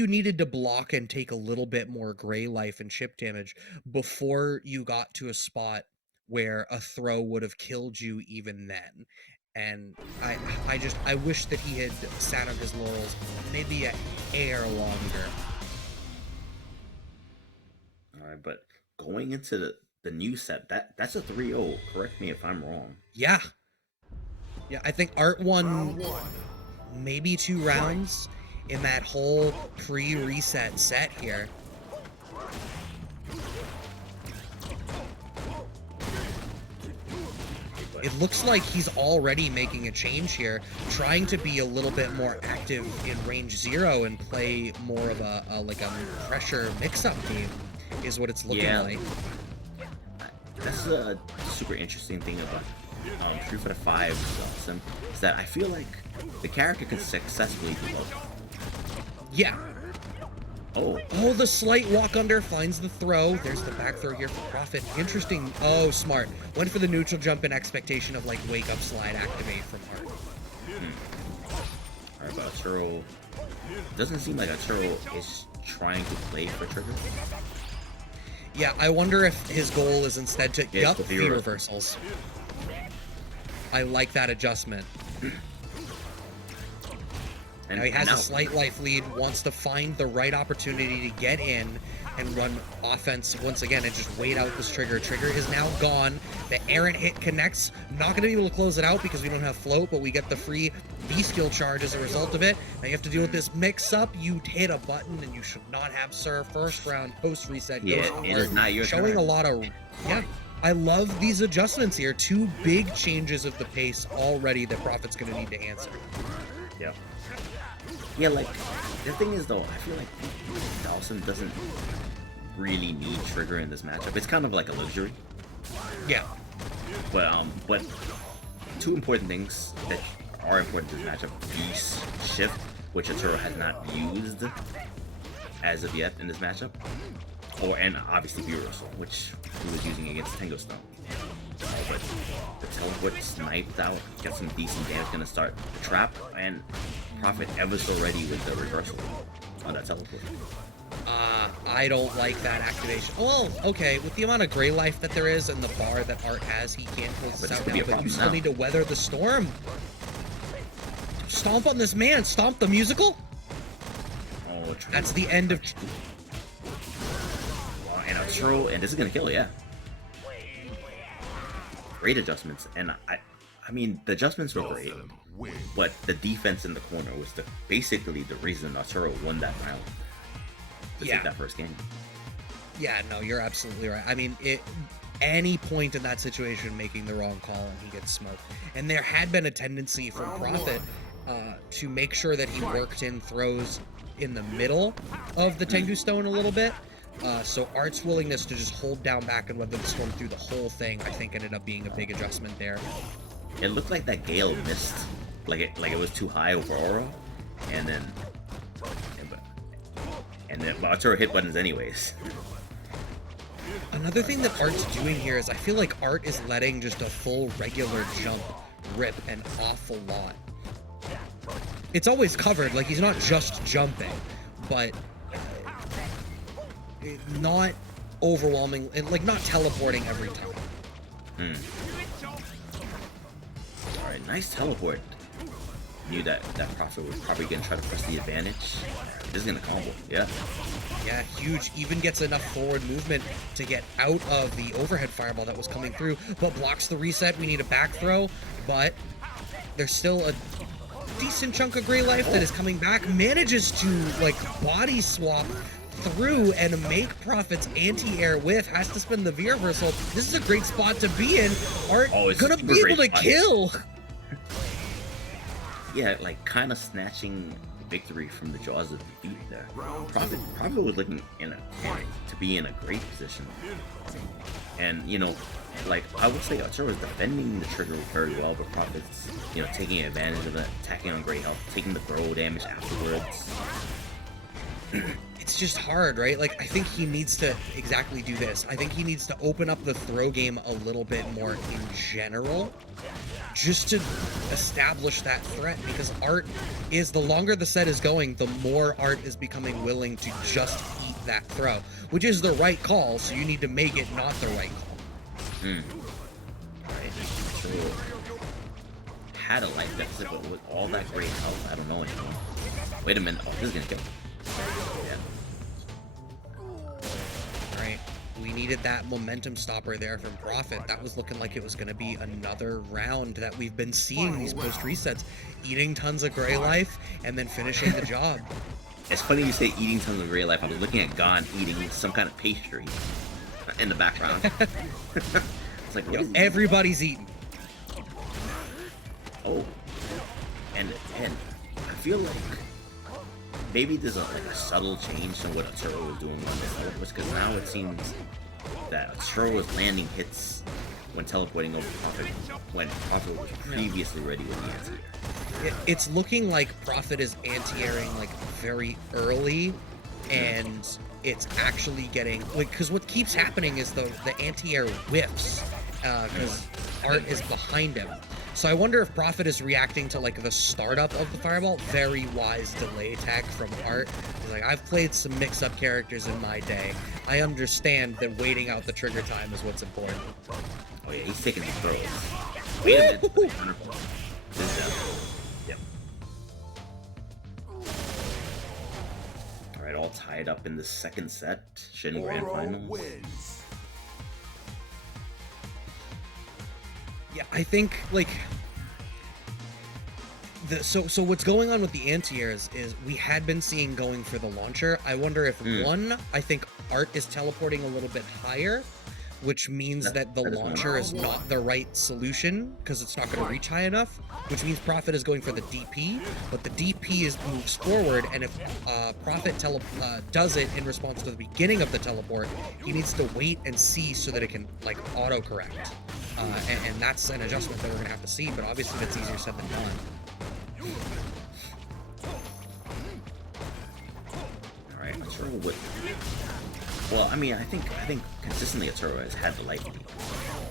needed to block and take a little bit more gray life and chip damage before you got to a spot where a throw would have killed you even then. And I wish that he had sat on his laurels maybe a hair longer. All right, but going into the new set, that's a 3-0. Correct me if I'm wrong. Yeah, I think Art won maybe 2 rounds in that whole pre-reset set here. It looks like he's already making a change here, trying to be a little bit more active in range 0 and play more of a pressure mix-up game, is what it's looking like. That's a super interesting thing about Street Fighter 5 Dhalsim, is that I feel like the character can successfully do both. Yeah. Oh, the slight walk under finds the throw. There's the back throw here for Prophet. Interesting. Oh, smart. Went for the neutral jump in expectation of like wake up slide activate from Art. Alright, but Arturo doesn't seem like Arturo is trying to play for trigger. Yeah, I wonder if his goal is instead to V reversals. I like that adjustment. And now he has a slight life lead, wants to find the right opportunity to get in and run offense once again and just wait out this trigger. Trigger is now gone. The errant hit connects. Not going to be able to close it out because we don't have float, but we get the free V-skill charge as a result of it. Now you have to deal with this mix-up. You hit a button and you should not have, sir. First round post-reset. Yeah, it is not your showing turn. A lot of... Yeah. I love these adjustments here. 2 big changes of the pace already that Prophet's going to need to answer. Yeah. Yeah, like, the thing is, though, I feel like Dhalsim doesn't really need trigger in this matchup. It's kind of like a luxury. Yeah. But 2 important things that are important to this matchup. V-shift, which Arturo has not used as of yet in this matchup. And obviously V-reversal, which he was using against Tengu Stone. But the teleport sniped out, got some decent damage, gonna start the trap, and Prophet ever so ready with the reversal on that teleport. I don't like that activation. Well, okay, with the amount of gray life that there is and the bar that Art has, he can't close this out now, but you still need to weather the storm. Stomp on this man, stomp the musical. Oh, true. That's the end of... And Arturo, and this is gonna kill it, yeah. Great adjustments, and I mean, the adjustments were great, but the defense in the corner was basically the reason Arturo won that round to take that first game. Yeah, no, you're absolutely right. I mean, any point in that situation making the wrong call and he gets smoked. And there had been a tendency from Prophet to make sure that he worked in throws in the middle of the Tengu Stone a little bit. So Art's willingness to just hold down back and weather the storm through the whole thing, I think, ended up being a big adjustment there. It looked like that Gale missed, like it was too high over Aura, and then Arturo hit buttons anyways. Another thing that Art's doing here is I feel like Art is letting just a full regular jump rip an awful lot. It's always covered, like he's not just jumping, but not overwhelming, and like not teleporting every time. Alright, nice teleport. Knew that Prophet was probably gonna try to press the advantage. This is gonna combo, yeah. Yeah, huge. Even gets enough forward movement to get out of the overhead fireball that was coming through, but blocks the reset. We need a back throw, but there's still a decent chunk of gray life that is coming back. Manages to like body swap through and make Prophet's anti-air whiff. Has to spend the V reversal. This is a great spot to be in. Art gonna be able to kill. Yeah, like kind of snatching victory from the jaws of defeat there. Prophet was looking to be in a great position. And, you know, like, I would say Arturo is defending the trigger very well, but Prophet's, you know, taking advantage of it, attacking on great health, taking the throw damage afterwards. It's just hard, right? Like, I think he needs to exactly do this. I think he needs to open up the throw game a little bit more in general, just to establish that threat, because Art is, the longer the set is going, the more Art is becoming willing to just eat that throw, which is the right call, so you need to make it not the right call. Right. So, had a life deficit, but with all that great health, I don't know anymore. Wait a minute. Oh, this is gonna kill. Yeah. Right. We needed that momentum stopper there from Prophet. That was looking like it was going to be another round that we've been seeing these post resets, eating tons of gray life and then finishing the job. It's funny you say eating tons of gray life. I was looking at Gon eating some kind of pastry in the background. It's like, yo, everybody's eating. Oh, and I feel like maybe there's like a subtle change to what Arturo was doing on this teleport, because now it seems that Arturo was landing hits when teleporting over Prophet when Prophet was previously ready with the anti-air. It's looking like Prophet is anti-airing like very early, and it's actually getting, like, because what keeps happening is the anti-air whiffs because Art is behind him. So I wonder if Prophet is reacting to like the startup of the fireball. Very wise delay tech from Art. He's like, I've played some mix-up characters in my day. I understand that waiting out the trigger time is what's important. Oh yeah, he's taking these throws. Wait a minute. Yep. Alright, all tied up in the second set. Shin Grand Finals. Yeah, I think like so what's going on with the anti-airs is we had been seeing going for the launcher. I wonder if one, I think Art is teleporting a little bit higher, which means that the launcher is not the right solution because it's not going to reach high enough, which means Prophet is going for the DP, but the DP moves forward, and if Prophet does it in response to the beginning of the teleport, he needs to wait and see so that it can like auto-correct. And that's an adjustment that we're going to have to see, but obviously that's easier said than done. Alright, Arturo would... Well, I mean, I think consistently Arturo has had the light lead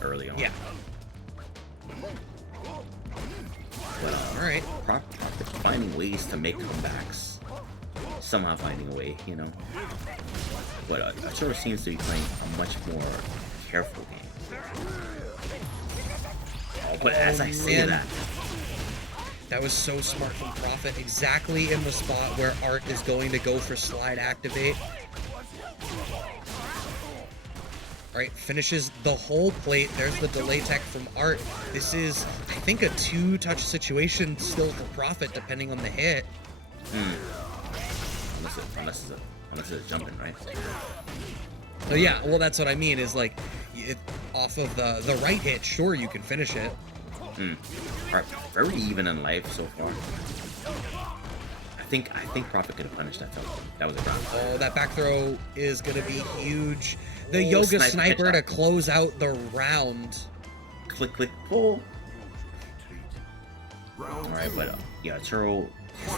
early on. Yeah. But, alright. Prophet finding ways to make comebacks. Somehow finding a way, you know. But Arturo seems to be playing a much more careful game. But as I say that was so smart from Prophet, exactly in the spot where Art is going to go for slide activate. Alright, finishes the whole plate. There's the delay tech from Art. This is, I think, a 2-touch situation still for Prophet, depending on the hit. Unless it's jumping, right? So yeah, well, that's what I mean, is like, off of the right hit, sure, you can finish it. Alright, very even in life so far. I think Prophet could have punished that teleport. That was a ground. Oh, that back throw is gonna be huge. The Oh, Yoga sniper Sniper to headshot. close out the round. Click, click, pull. Alright, but yeah, Arturo,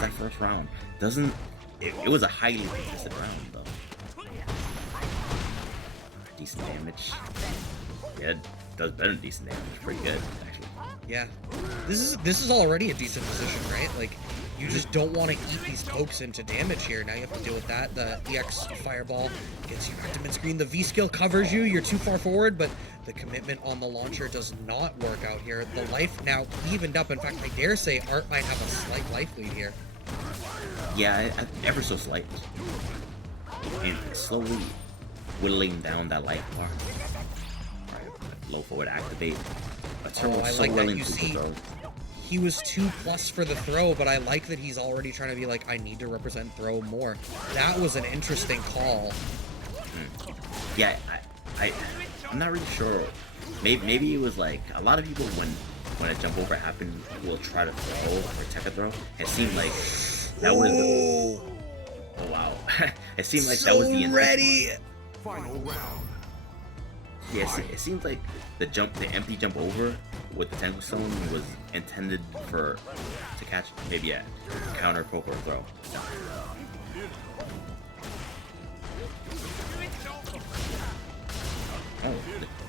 that first round doesn't. It was a highly contested round though. Decent damage. Yeah, it does better than decent damage. Pretty good, actually. Yeah, this is already a decent position, right? Like, you just don't want to eat these pokes into damage here. Now you have to deal with that. The EX Fireball gets you back to mid-screen. The V-skill covers you. You're too far forward, but the commitment on the launcher does not work out here. The life now evened up. In fact, I dare say Art might have a slight life lead here. Yeah, ever so slight. And slowly whittling down that life bar. Alright, low forward activate. Oh, I so like that. willing You to see, throw. he was 2+ for the throw, but I like that he's already trying to be like, I need to represent throw more. That was an interesting call. Yeah, I'm not really sure. Maybe it was like a lot of people when a jump over happened will try to throw or tech a throw. It seemed like that was Oh, oh wow. It seemed like so that was the intent. ready. Final round. Yeah, it seems like the empty jump over with the tentacle stone was intended to catch maybe a counter poke or throw.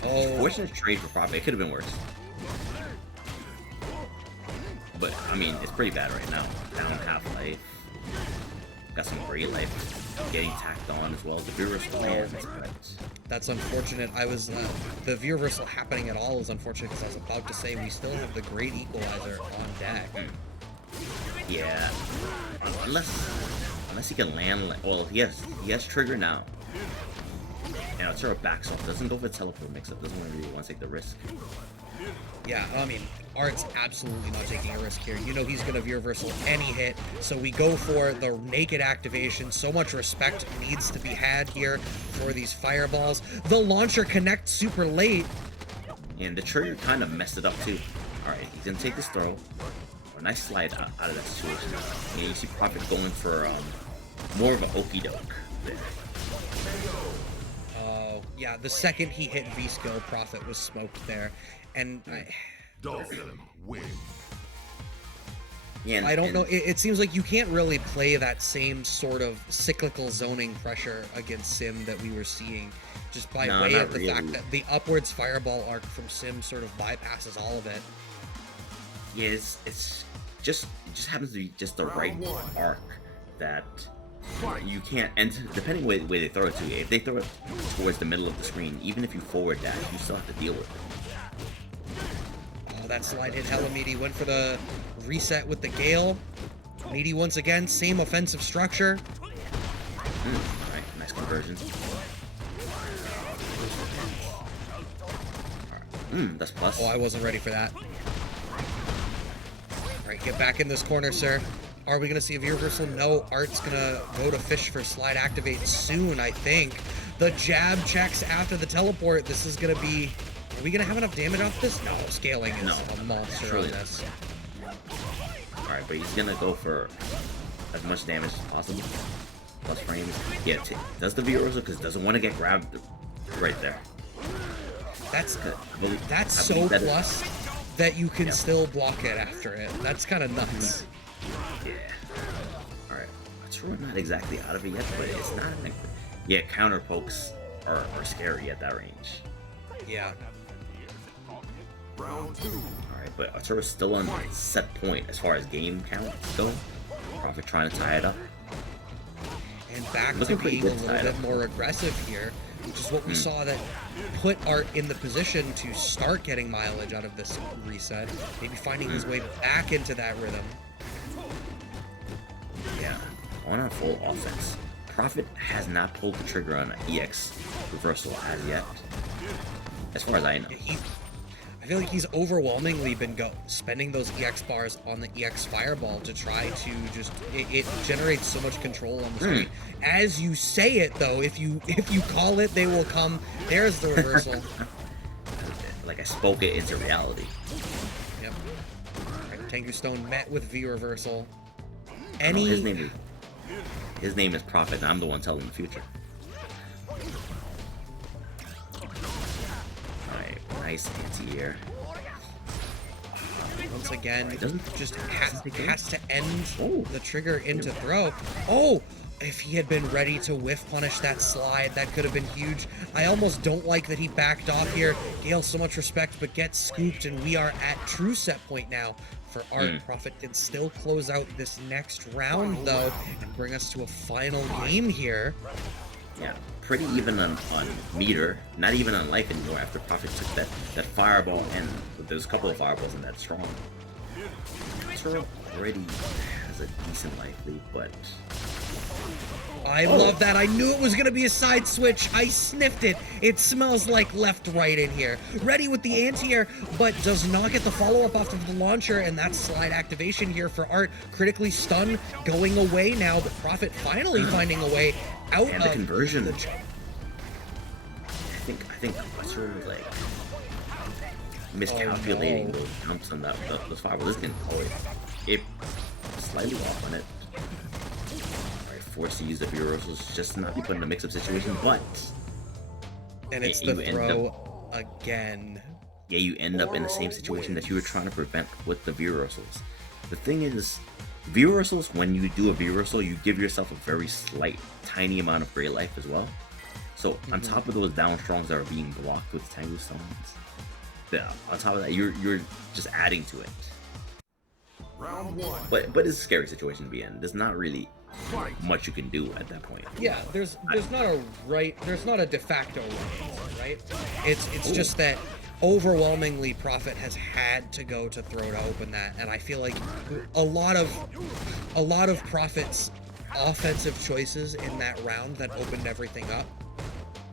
Oh, Fortunate trade for Prophet. It could have been worse. But I mean, it's pretty bad right now. Down half life. Got some great life getting tacked on as well as the view reversal lands, but that's unfortunate. I was the view reversal happening at all is unfortunate because I was about to say we still have the great equalizer on deck. yeah. Unless he can land. Well, he has trigger now. And Arturo backs off. Doesn't go for the teleport mix-up. Doesn't really want to take the risk. Yeah, I mean, Art's absolutely not taking a risk here. You know he's going to view reversal any hit, so we go for the naked activation. So much respect needs to be had here for these fireballs. The launcher connects super late. And the trigger kind of messed it up too. Alright, he's going to take this throw. A nice slide out of that situation. And you see Prophet going for more of an okie doke there. Yeah, the second he hit V-skill, Prophet was smoked there. And Dhalsim win. Yeah, I don't know. It seems like you can't really play that same sort of cyclical zoning pressure against Sim that we were seeing, just by way not of the really. fact that the upwards fireball arc from Sim sort of bypasses all of it. Yeah, it just happens to be just the right arc that you can't. And depending way they throw it to you, if they throw it towards the middle of the screen, even if you forward dash, you still have to deal with it. Oh, that slide hit hella meaty. Went for the reset with the Gale. Meaty once again, same offensive structure. Alright, nice conversion. Alright, that's plus. Oh, I wasn't ready for that. Alright, get back in this corner, sir. Are we going to see a view reversal? No, Art's going to go to fish for slide activate soon, I think. The jab checks after the teleport. This is going to be... Are we going to have enough damage off this? No, scaling is a monster on Surely. this. Alright, but he's gonna go for as much damage as possible. Plus frames. Yeah, does the viewer because doesn't want to get grabbed right there. That's I so believe that is- plus that you can still block it after it. That's kind of nuts. Yeah. Alright. Arturo not exactly out of it yet, but it's not like, yeah, counter pokes are scary at that range. Yeah. Round 2. Alright, but Arturo's still on set point as far as game counts go. Prophet trying to tie it up. And back Looking to pretty being a good little tied bit up. more aggressive here, which is what we saw that put Art in the position to start getting mileage out of this reset, maybe finding his way back into that rhythm. Yeah. On a full offense. Prophet has not pulled the trigger on an EX reversal as yet. As far as I know. I feel like he's overwhelmingly been spending those EX bars on the EX Fireball to try to just it generates so much control on the screen. As you say it though, if you call it, they will come. There's the reversal. I spoke it into reality. Yep. Right, Tengu Stone met with V reversal. No, his name is Prophet, and I'm the one telling the future. Alright, nice anti-air. Once again, just has to end Oh. the trigger into throw. Oh! If he had been ready to whiff punish that slide, that could have been huge. I almost don't like that he backed off here. Gale, so much respect, but gets scooped, and we are at true set point now for Art. Prophet can still close out this next round, though, and bring us to a final game here. Yeah, pretty even on meter, not even on life anymore after Prophet took that fireball, and there's a couple of fireballs in that strong. Turtle already has a decent life lead, but... I love that. I knew it was going to be a side switch. I sniffed it. It smells like left-right in here. Ready with the anti-air, but does not get the follow-up off of the launcher, and that's slide activation here for Art. Critically stunned, going away now, but Prophet finally finding a way out and of the conversion. the... I think sort of like miscalculating those jumps on those fireballs. This can it slightly off on it. Forced to use the reversals just to not be put in a mix-up situation, but and it's the throw again. Yeah, you end up in the same situation that you were trying to prevent with the V-reversals. The thing is, V-reversals, when you do a V-reversal, you give yourself a very slight, tiny amount of gray life as well. So on top of those down strongs that are being blocked with Tengu Stones, on top of that, you're just adding to it. Round one. But it's a scary situation to be in. There's not really much you can do at that point. Yeah, there's not a de facto right? It's just that overwhelmingly Prophet has had to go to throw to open that, and I feel like a lot of Prophet's offensive choices in that round that opened everything up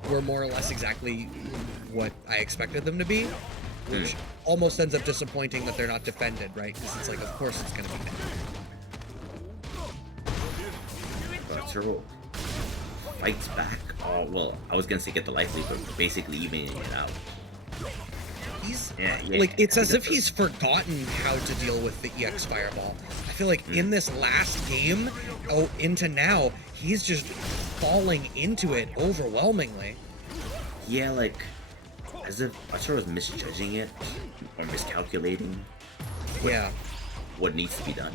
were more or less exactly what I expected them to be, which almost ends up disappointing that they're not defended, right? Because it's like, of course it's gonna be that. Turtle fights back. Oh, well, I was gonna say get the life lead, but basically evening it out. He's like, it's as if he's forgotten how to deal with the EX Fireball. I feel like in this last game, into now, he's just falling into it overwhelmingly. Yeah, like as if Arturo was misjudging it or miscalculating. What needs to be done.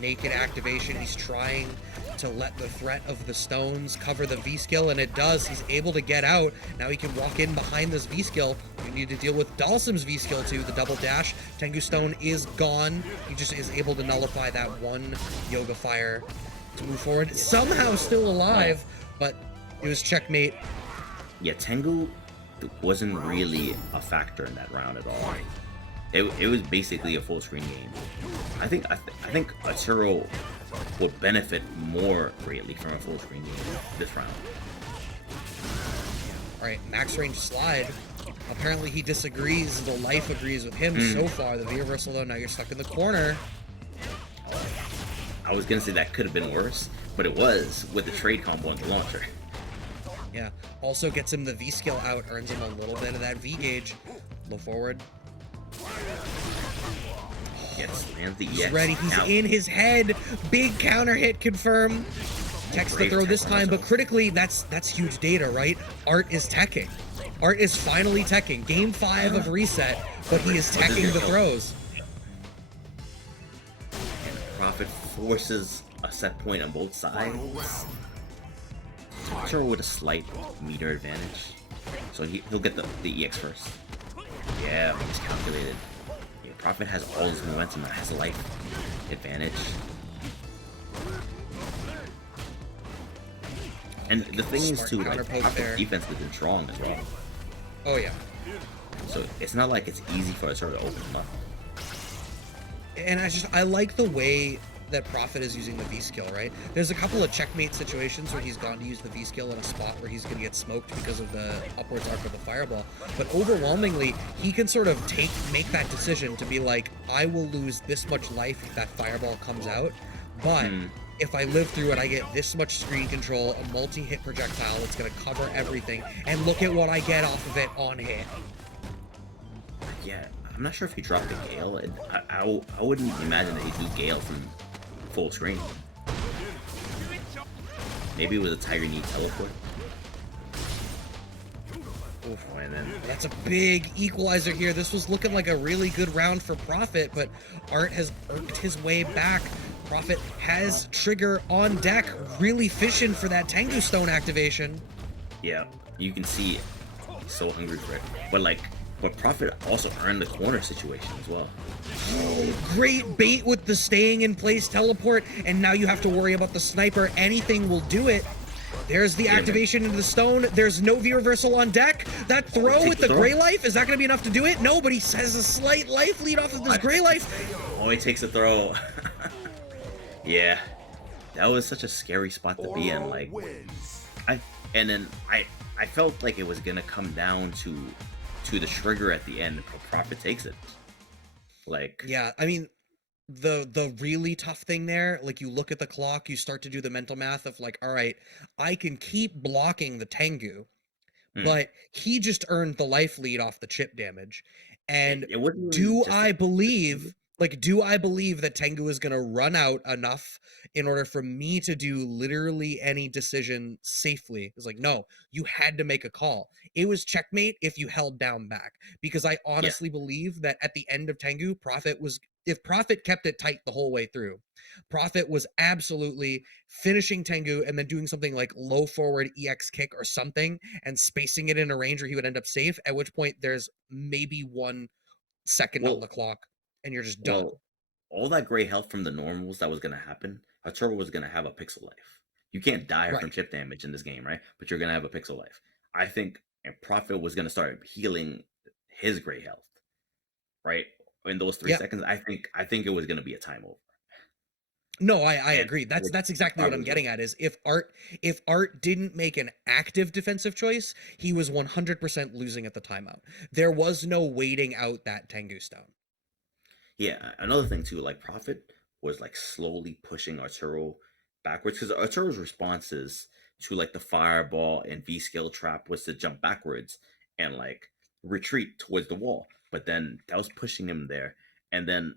Naked activation. He's trying to let the threat of the stones cover the V-skill, and it does. He's able to get out. Now he can walk in behind this V-skill. You need to deal with Dhalsim's V-skill too, the double dash. Tengu Stone is gone. He just is able to nullify that one Yoga Fire to move forward. Somehow still alive, but it was checkmate. Yeah, Tengu wasn't really a factor in that round at all. It was basically a full screen game. I think Arturo would benefit more greatly from a full screen game this round. Alright, max range slide. Apparently he disagrees. The life agrees with him so far. The V-reversal though, now you're stuck in the corner. I was gonna say that could have been worse, but it was with the trade combo and the launcher. Yeah. Also gets him the V-skill out, earns him a little bit of that V-gauge. Low forward. Yes, lands the EX. He's ready. He's in his head. Big counter hit confirm. Techs the throw this time, but critically, that's huge data, right? Art is teching. Art is finally teching. Game 5 of reset, but he is teching the throws. And Prophet forces a set point on both sides. Sure, with a slight meter advantage, so he'll get the EX first. Yeah, he's calculated. Yeah, Prophet has all his momentum and has a life advantage. And the thing is too, like, Prophet's defense has been strong as well. Oh yeah. So it's not like it's easy for us to open him up. And I like the way that Prophet is using the V-skill, right? There's a couple of checkmate situations where he's gone to use the V-skill in a spot where he's going to get smoked because of the upwards arc of the fireball. But overwhelmingly, he can sort of make that decision to be like, I will lose this much life if that fireball comes out, but if I live through it, I get this much screen control, a multi-hit projectile that's going to cover everything, and look at what I get off of it on hit. Yeah, I'm not sure if he dropped a Gale, and I wouldn't imagine that he'd do Gale from full screen. Maybe with a Tiger Knee teleport. Oof. Oh, and then That's a big equalizer here. This was looking like a really good round for Prophet, but Art has irked his way back. Prophet has Trigger on deck, really fishing for that Tengu Stone activation. yeah, you can see he's so hungry for it. But Prophet also earned the corner situation as well. Great bait with the staying in place teleport, and now you have to worry about the sniper. Anything will do it. There's the activation into the stone. There's no V reversal on deck. That throw with the gray life, is that going to be enough to do it? No, but he has a slight life lead off of this gray life. Oh, he takes a throw. Yeah, that was such a scary spot to be in. Like, I felt like it was gonna come down to the trigger at the end. Prophet takes it. Like, Yeah, I mean, the really tough thing there, like you look at the clock, you start to do the mental math of like, all right, I can keep blocking the Tengu, hmm, but he just earned the life lead off the chip damage. And it wasn't even do just I believe, do I believe that Tengu is going to run out enough in order for me to do literally any decision safely? It's like, no, you had to make a call. It was checkmate if you held down back, because I yeah. honestly believe that at the end of Tengu, Prophet was, if Prophet kept it tight the whole way through, Prophet was absolutely finishing Tengu and then doing something like low forward EX kick or something and spacing it in a range where he would end up safe, at which point there's maybe 1 second on Well, the clock and you're just done. well, all that gray health from the normals that was gonna happen. Arturo was gonna have a pixel life. You can't die from Right. chip damage in this game, right? But you're gonna have a pixel life. I think and Prophet was gonna start healing his gray health, right? In those three Yeah. seconds, I think it was gonna be a time over. No, I And agree. That's exactly what Prophet I'm was gonna getting at is if Art didn't make an active defensive choice, he was 100% losing at the timeout. There was no waiting out that Tengu Stone. Yeah, another thing too, like Prophet was like slowly pushing Arturo backwards because Arturo's responses to like the fireball and V skill trap was to jump backwards and like retreat towards the wall. But then that was pushing him there. And then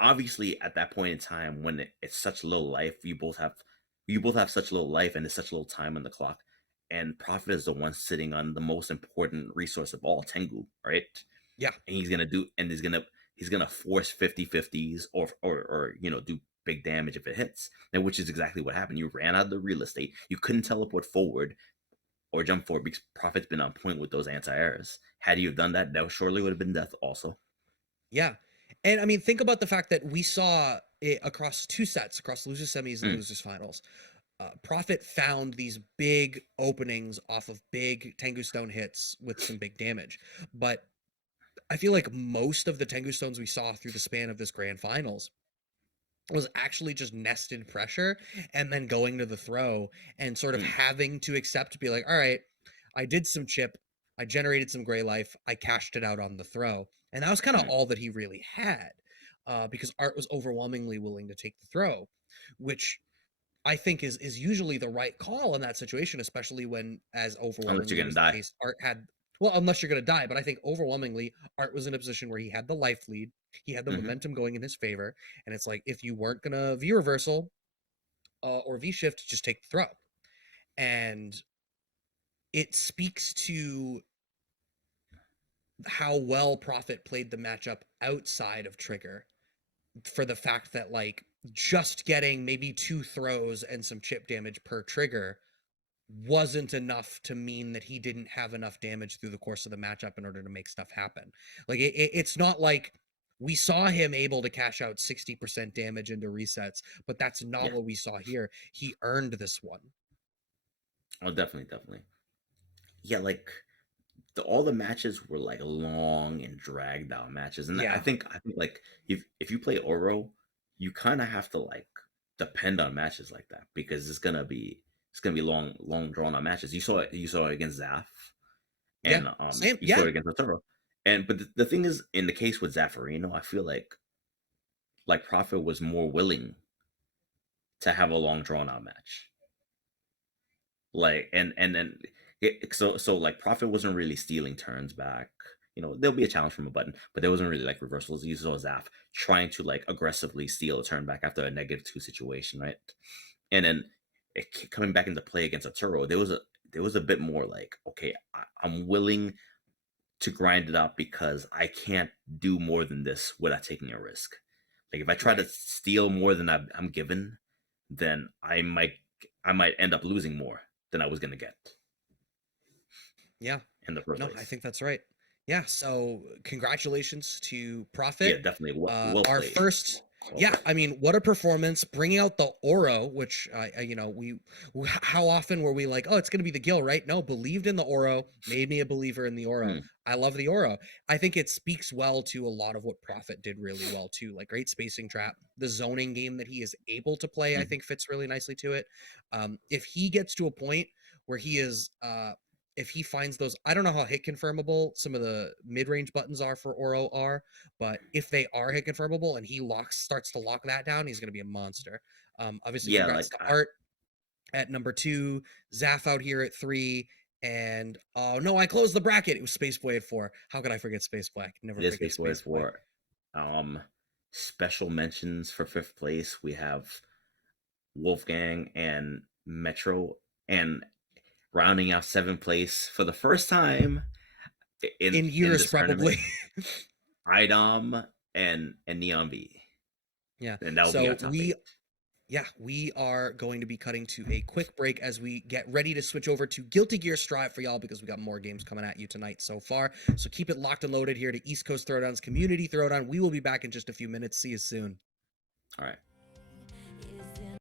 obviously at that point in time when it's such low life, you both have such low life and there's such little time on the clock. And Prophet is the one sitting on the most important resource of all, Tengu, right? Yeah. And he's gonna force 50-50s or do big damage if it hits, and which is exactly what happened. You ran out of the real estate, you couldn't teleport forward or jump forward because Prophet's been on point with those anti-airs. Had you have done that, that surely would have been death also. Yeah. And I mean, think about the fact that we saw it across 2 sets, across losers semis and Mm, losers finals. Prophet found these big openings off of big Tengu Stone hits with some big damage. But I feel like most of the Tengu Stones we saw through the span of this grand finals was actually just nested pressure and then going to the throw and sort of mm, having to accept, be like, all right, I did some chip, I generated some gray life, I cashed it out on the throw. And that was kind of mm. all that he really had, because Art was overwhelmingly willing to take the throw, which I think is usually the right call in that situation, especially when, as Unless you're overwhelmingly gonna was the die. case, Art had, well, unless you're going to die, but I think overwhelmingly Art was in a position where he had the life lead, he had the Hmm. momentum going in his favor, and it's like if you weren't going to V reversal or V shift, just take the throw. And it speaks to how well Prophet played the matchup outside of Trigger, for the fact that like just getting maybe 2 throws and some chip damage per trigger wasn't enough to mean that he didn't have enough damage through the course of the matchup in order to make stuff happen. Like it's not like we saw him able to cash out 60% damage into resets, but that's not Yeah. what we saw here. He earned this one. Oh, definitely, definitely. Yeah, like all the matches were like long and dragged out matches, and I Yeah. think I think like if you play Oro, you kind of have to like depend on matches like that because it's gonna be long drawn out matches. You saw it against Zaf, Yeah. and Same. you saw Yeah. it against Arturo, and but the thing is, in the case with Zaferino, I feel like Prophet was more willing to have a long drawn out match, like and then so like Prophet wasn't really stealing turns back. there'll be a challenge from a button, but there wasn't really like reversals. You saw Zaf trying to like aggressively steal a turn back after a -2 situation, right? And then coming back into play against Arturo, there was a bit more like, okay, I'm willing to grind it out because I can't do more than this without taking a risk. Like if I try to Right. steal more than I'm given, then I might end up losing more than I was gonna get Yeah. in the first No, I place. think that's right. Yeah. So congratulations to Yeah, Prophet. definitely. Well Our played. first, Well yeah, played. I mean, what a performance! Bringing out the Oro, which how often were we like, oh, it's gonna be the Gill, right? No, believed in the Oro, made me a believer in the Oro. Mm, I love the Oro. I think it speaks well to a lot of what Prophet did really well too, like great spacing trap. The zoning game that he is able to play, I mhm. think, fits really nicely to it. If he gets to a point where he is if he finds those, I don't know how hit confirmable some of the mid-range buttons are for Oro are, but if they are hit confirmable and he starts to lock that down, he's going to be a monster. Obviously, Yeah, congrats like to Art at number 2, Zaf out here at 3, and oh no, I closed the bracket. It was SpaceBoy at 4. How could I forget SpaceBoy? I can never it is forget Space Boys SpaceBoy. for special mentions for fifth place. We have Wolfgang and Metro, and rounding out seventh place for the first time in In in years, this tournament, probably. IDOM and Neon V, Yeah. and that will be our So top eight. we are going to be cutting to a quick break as we get ready to switch over to Guilty Gear Strive for y'all because we got more games coming at you tonight so far. So keep it locked and loaded here to East Coast Throwdown's Community Throwdown. We will be back in just a few minutes. See you soon. All right.